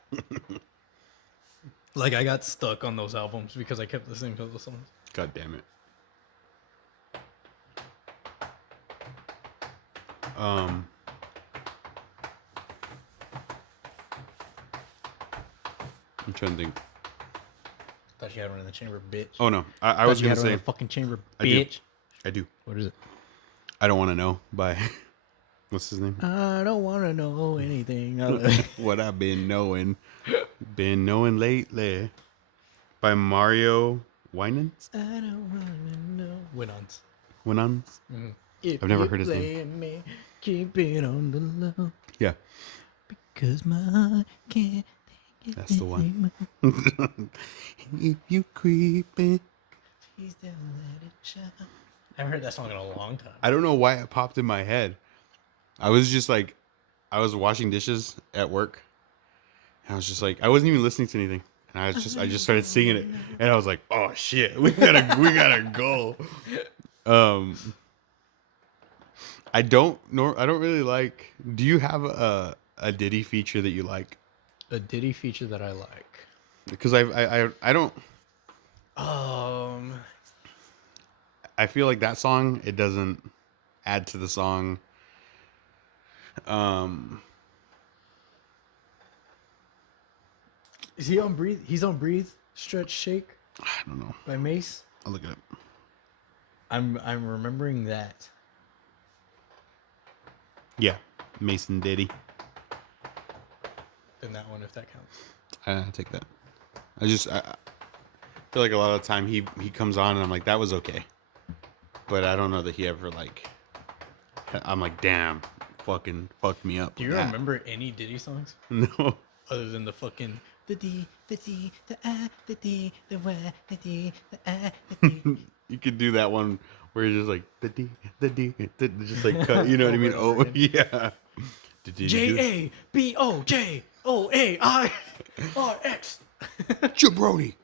Like, I got stuck on those albums because I kept listening to those songs. God damn it. I'm trying to think. Thought you had one in the chamber, bitch. Oh no, I was Thought you gonna had one in say the fucking chamber, I do. bitch. I do. What is it? I don't want to know by what's his name? I don't want to know anything. What I've been knowing lately by Mario Winans. I don't want to know. Winons. Winans. If I've never you heard his name. play me, keep it on the low. Yeah, Because my heart can't take it. that's the one. If you creeping. Please don't let it shine. I haven't heard that song in a long time. I don't know why it popped in my head. I was just like, I was washing dishes at work. And I was just like, I wasn't even listening to anything. And I just started singing it. And I was like, oh shit, we gotta go. I don't really like, do you have a Diddy feature that you like? A Diddy feature that I like. Because I don't, I feel like that song, it doesn't add to the song. Is he on Breathe? He's on Breathe, Stretch, Shake I don't know. by Mace. I'll look it up. I'm remembering that. Yeah, Mason Diddy. Then that one, if that counts. I take that. I feel like a lot of the time he comes on and I'm like, that was okay. But I don't know that he ever like, I'm like, damn, fucking fucked me up. Do you remember any Diddy songs? No. Other than the fucking the D, the D, the I, the D, the Y, the D, the I, the D. You could do that one where you're just like, the D, just like cut, you know what I mean? Oh, yeah. JABOJOAIRX. Jabroni.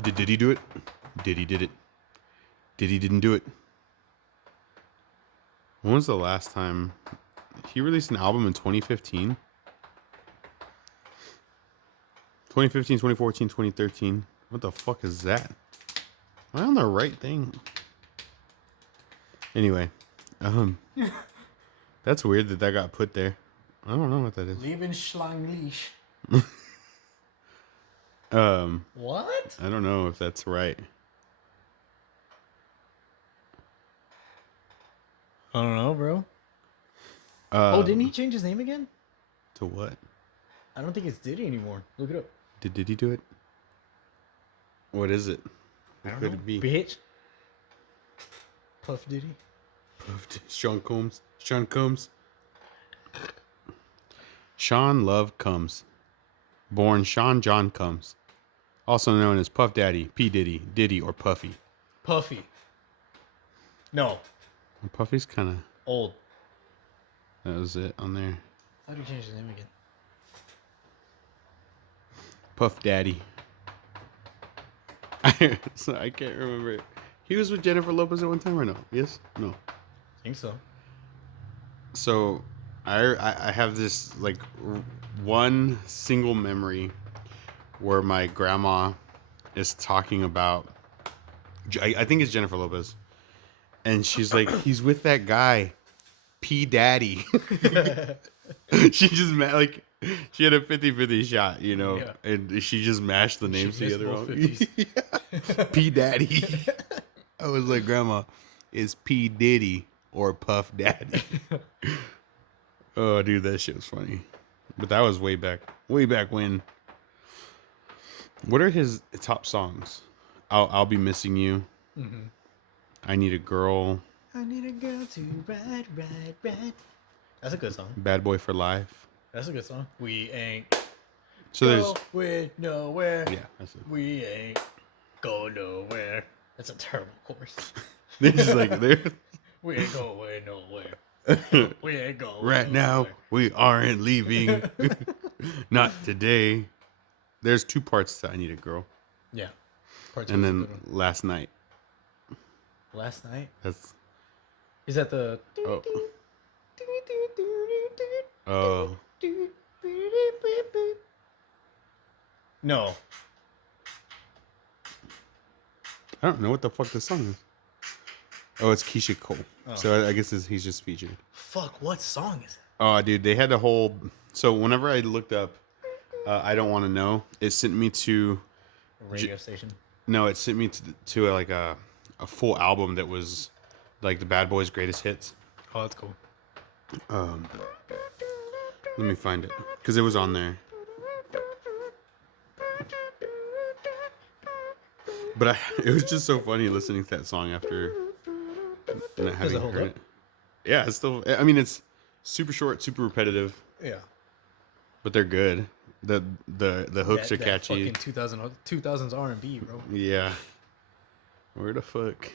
Did Diddy do it? Diddy did it. Diddy didn't do it. When was the last time he released an album in 2015? 2015, 2014, 2013. What the fuck is that? Am I on the right thing? Anyway, um, that's weird that got put there. I don't know what that is. Lebenslanglish. What? I don't know if that's right. I don't know, bro. Didn't he change his name again? To what? I don't think it's Diddy anymore. Look it up. Did he do it? What is it? What could it be? Bitch. Puff Diddy. Sean Combs. Sean Combs. Sean Love Combs. Born Sean John Combs. Also known as Puff Daddy, P. Diddy, Diddy, or Puffy. Puffy. No. Puffy's kind of... Old. That was it on there. How do you change his name again? Puff Daddy. So I can't remember. He was with Jennifer Lopez at one time or no? Yes? No. I think so. So I have this like one single memory where my grandma is talking about, I think it's Jennifer Lopez, and she's like, he's with that guy, P Daddy. She just like, she had a 50-50 shot, you know, Yeah. and she just mashed the names She missed together. both Wrong. 50s. P Daddy. I was like, Grandma, is P Diddy or Puff Daddy? Oh, dude, that shit was funny. But that was way back when. What are his top songs? I'll Be Missing You. Mm-hmm. I Need a Girl. I need a girl to ride. That's a good song. Bad Boy for Life. That's a good song. We ain't So there's going nowhere. yeah, that's it. We ain't go nowhere. That's a terrible chorus. They're just like they're We ain't going nowhere. We ain't going right now nowhere. we aren't leaving. Not today. There's two parts to I Need a Girl. Yeah. Part two And is a then good one. Last Night. Last night. That's Is that the oh. Oh. No. I don't know what the fuck this song is. Oh, it's Keisha Cole. Oh. So I guess he's just featured. Fuck, what song is it? Oh, dude, they had a whole. So whenever I looked up, I Don't Want to Know, it sent me to. A radio station. No, it sent me to like a full album that was like the Bad Boys' greatest hits. Oh, that's cool. Let me find it because it was on there. But it was just so funny listening to that song after not having hold heard up? it. Yeah, it's still. I mean, it's super short, super repetitive, Yeah. but they're good. The hooks are catchy. Fucking 2000s R&B, bro. Yeah. Where the fuck?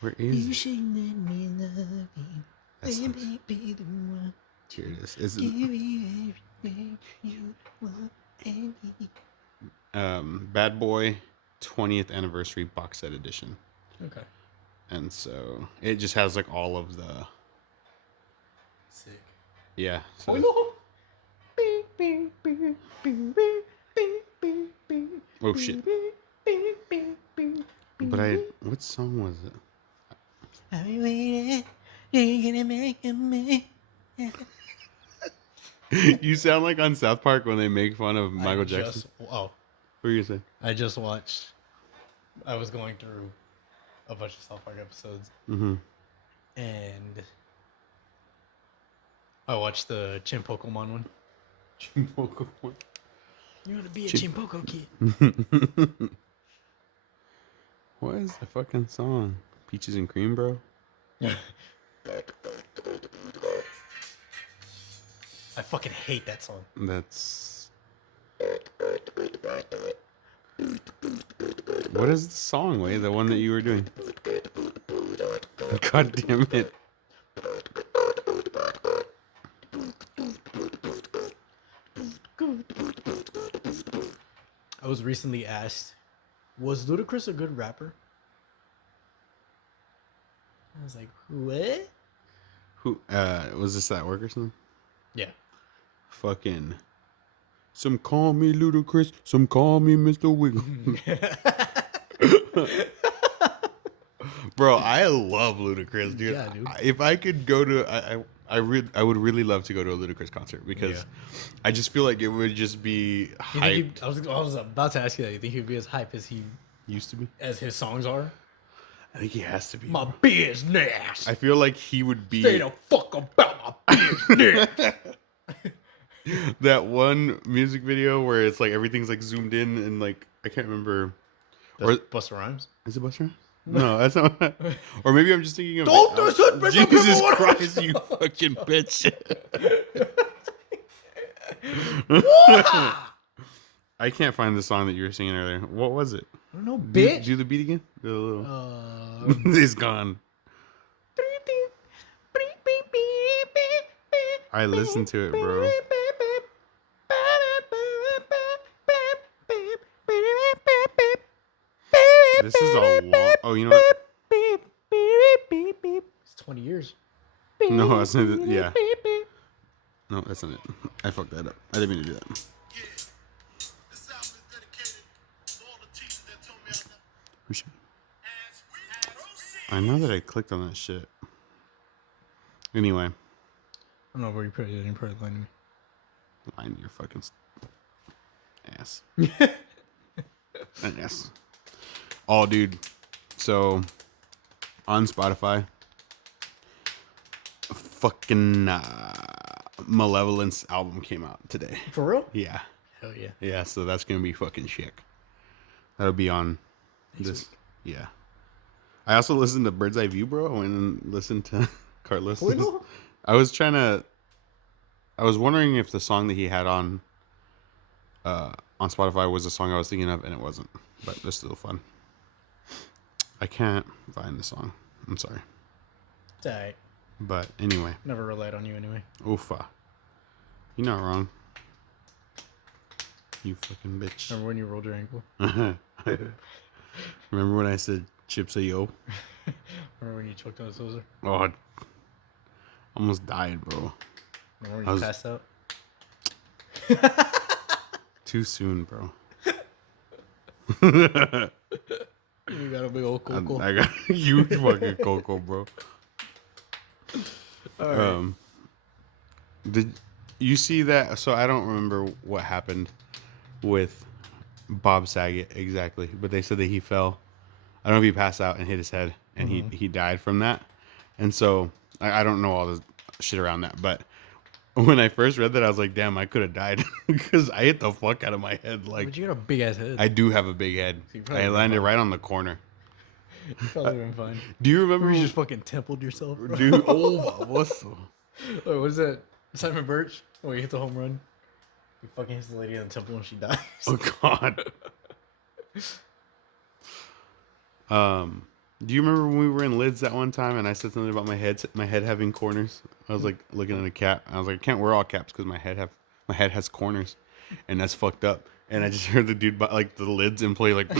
Where is it? should let me love you. That Let song's- me be the one. Here it is. It's Give you everything you want and need. Bad Boy 20th Anniversary Box Set Edition. Okay. And so it just has like all of the Sick. yeah. So oh shit. But what song was it? I'll be waiting. You're gonna make me. You sound like on South Park when they make fun of Michael Jackson. Oh, What are you gonna say? I just watched. I was going through a bunch of South Park episodes, Mm-hmm. and I watched the Chimpokemon one. You want to be a Chimpoko kid? What is the fucking song? Peaches and Cream, bro? I fucking hate that song. That's. What is the song, Wade? The one that you were doing? God damn it. I was recently asked, was Ludacris a good rapper? I was like, what? Who, was this at work or something? Yeah. Fucking. Some call me Ludacris, some call me Mr. Wiggle. Bro, I love Ludacris, dude. Yeah, dude. If I could go to, I would really love to go to a Ludacris concert because I just feel like it would just be You think hyped. I was about to ask you that. You think he'd be as hype as Used to be. as his songs are? I think he has to be. My Bro. business. I feel like he would be Say the fuck about my business. that one music video where it's like everything's like zoomed in and like I can't remember. That's Busta Rhymes. Is it Buster? No, that's not. Or maybe I'm just thinking of. Don't do shit, bitch, Jesus people, Christ, you fucking bitch! I can't find the song that you were singing earlier. What was it? I don't know, bitch. Do the beat again. Do a little. It's gone. I listened to it, bro. This is a long. Oh, you know what? It's 20 years. No, that's not it. Yeah. No, that's not it. I fucked that up. I didn't mean to do that. I know that I clicked on that shit. Anyway, I don't know where you put it. I didn't put it line to me. line your fucking ass. An ass. Oh, dude. So, on Spotify, fucking Malevolence album came out today. For real? Yeah. Hell yeah. Yeah, so that's gonna be fucking shit. That'll be on Next this. Yeah. I also listened to Bird's Eye View, bro. I went and listened to Carlos. I was wondering if the song that he had on Spotify was the song I was thinking of, and it wasn't. But it's still fun. I can't find the song. I'm sorry. It's alright. But anyway. Never relied on you anyway. Oofa. You're not wrong. You fucking bitch. Remember when you rolled your ankle? Remember when I said chips a yo? Remember when you choked on a Sozer? Oh, I almost died, bro. Remember when you passed out? Too soon, bro. You got a big old coco. I got a huge fucking coco, bro. All right. Did you see that? So I don't remember what happened with Bob Saget exactly, but they said that he fell. I don't know if he passed out and hit his head, and he died from that. And so I don't know all the shit around that, but when I first read that, I was like, damn, I could have died because I hit the fuck out of my head. Like, But you got a big ass head. I do have a big head. I landed right on the corner. You probably been fine. Do you remember? You just fucking templed yourself, bro. Dude, oh, what's the... Wait, what is that? Simon Birch? Oh, he hit the home run. He fucking hits the lady in the temple when she dies. Oh God. Do you remember when we were in Lids that one time and I said something about my head having corners? I was like looking at a cap. I was like, I can't wear all caps because my head has corners, and that's fucked up. And I just heard the dude like the Lids employee like,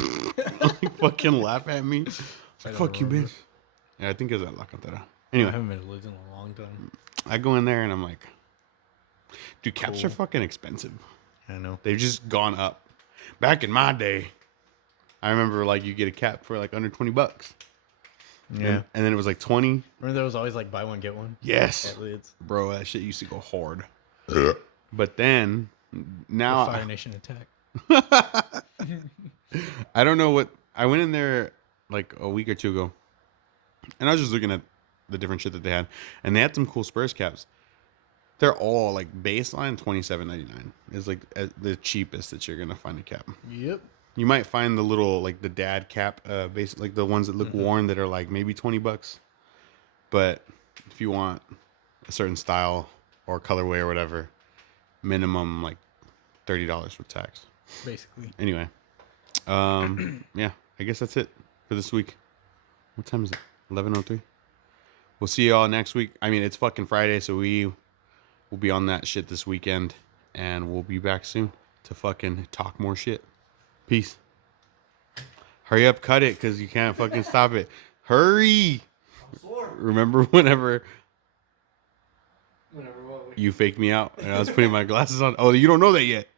like fucking laugh at me. Like, fuck you, bitch. Yeah, I think it was at La Cantera. Anyway, I haven't been to Lids in a long time. I go in there and I'm like, dude, caps are fucking expensive. I know. They've just gone up. Back in my day, I remember like you get a cap for like under $20. Yeah. And then it was like 20. Remember there was always like buy one, get one? Yes. At Lids. Bro, that shit used to go hard. But then now The Fire Nation attack. I don't know what I went in there like a week or two ago, and I was just looking at the different shit that they had, and they had some cool Spurs caps. They're all like baseline $27.99 is like the cheapest that you're gonna find a cap. Yep. You might find the little like the dad cap, base like the ones that look worn that are like maybe $20. But if you want a certain style or colorway or whatever, minimum like $30 with tax. Basically. Anyway, yeah, I guess that's it for this week. What time is it? 11:03. We'll see y'all next week. I mean, it's fucking Friday, so we'll be on that shit this weekend, and we'll be back soon to fucking talk more shit. Peace. Hurry up, cut it, because you can't fucking stop it. Hurry. Remember whenever what? you faked me out and I was putting my glasses on? Oh, you don't know that yet.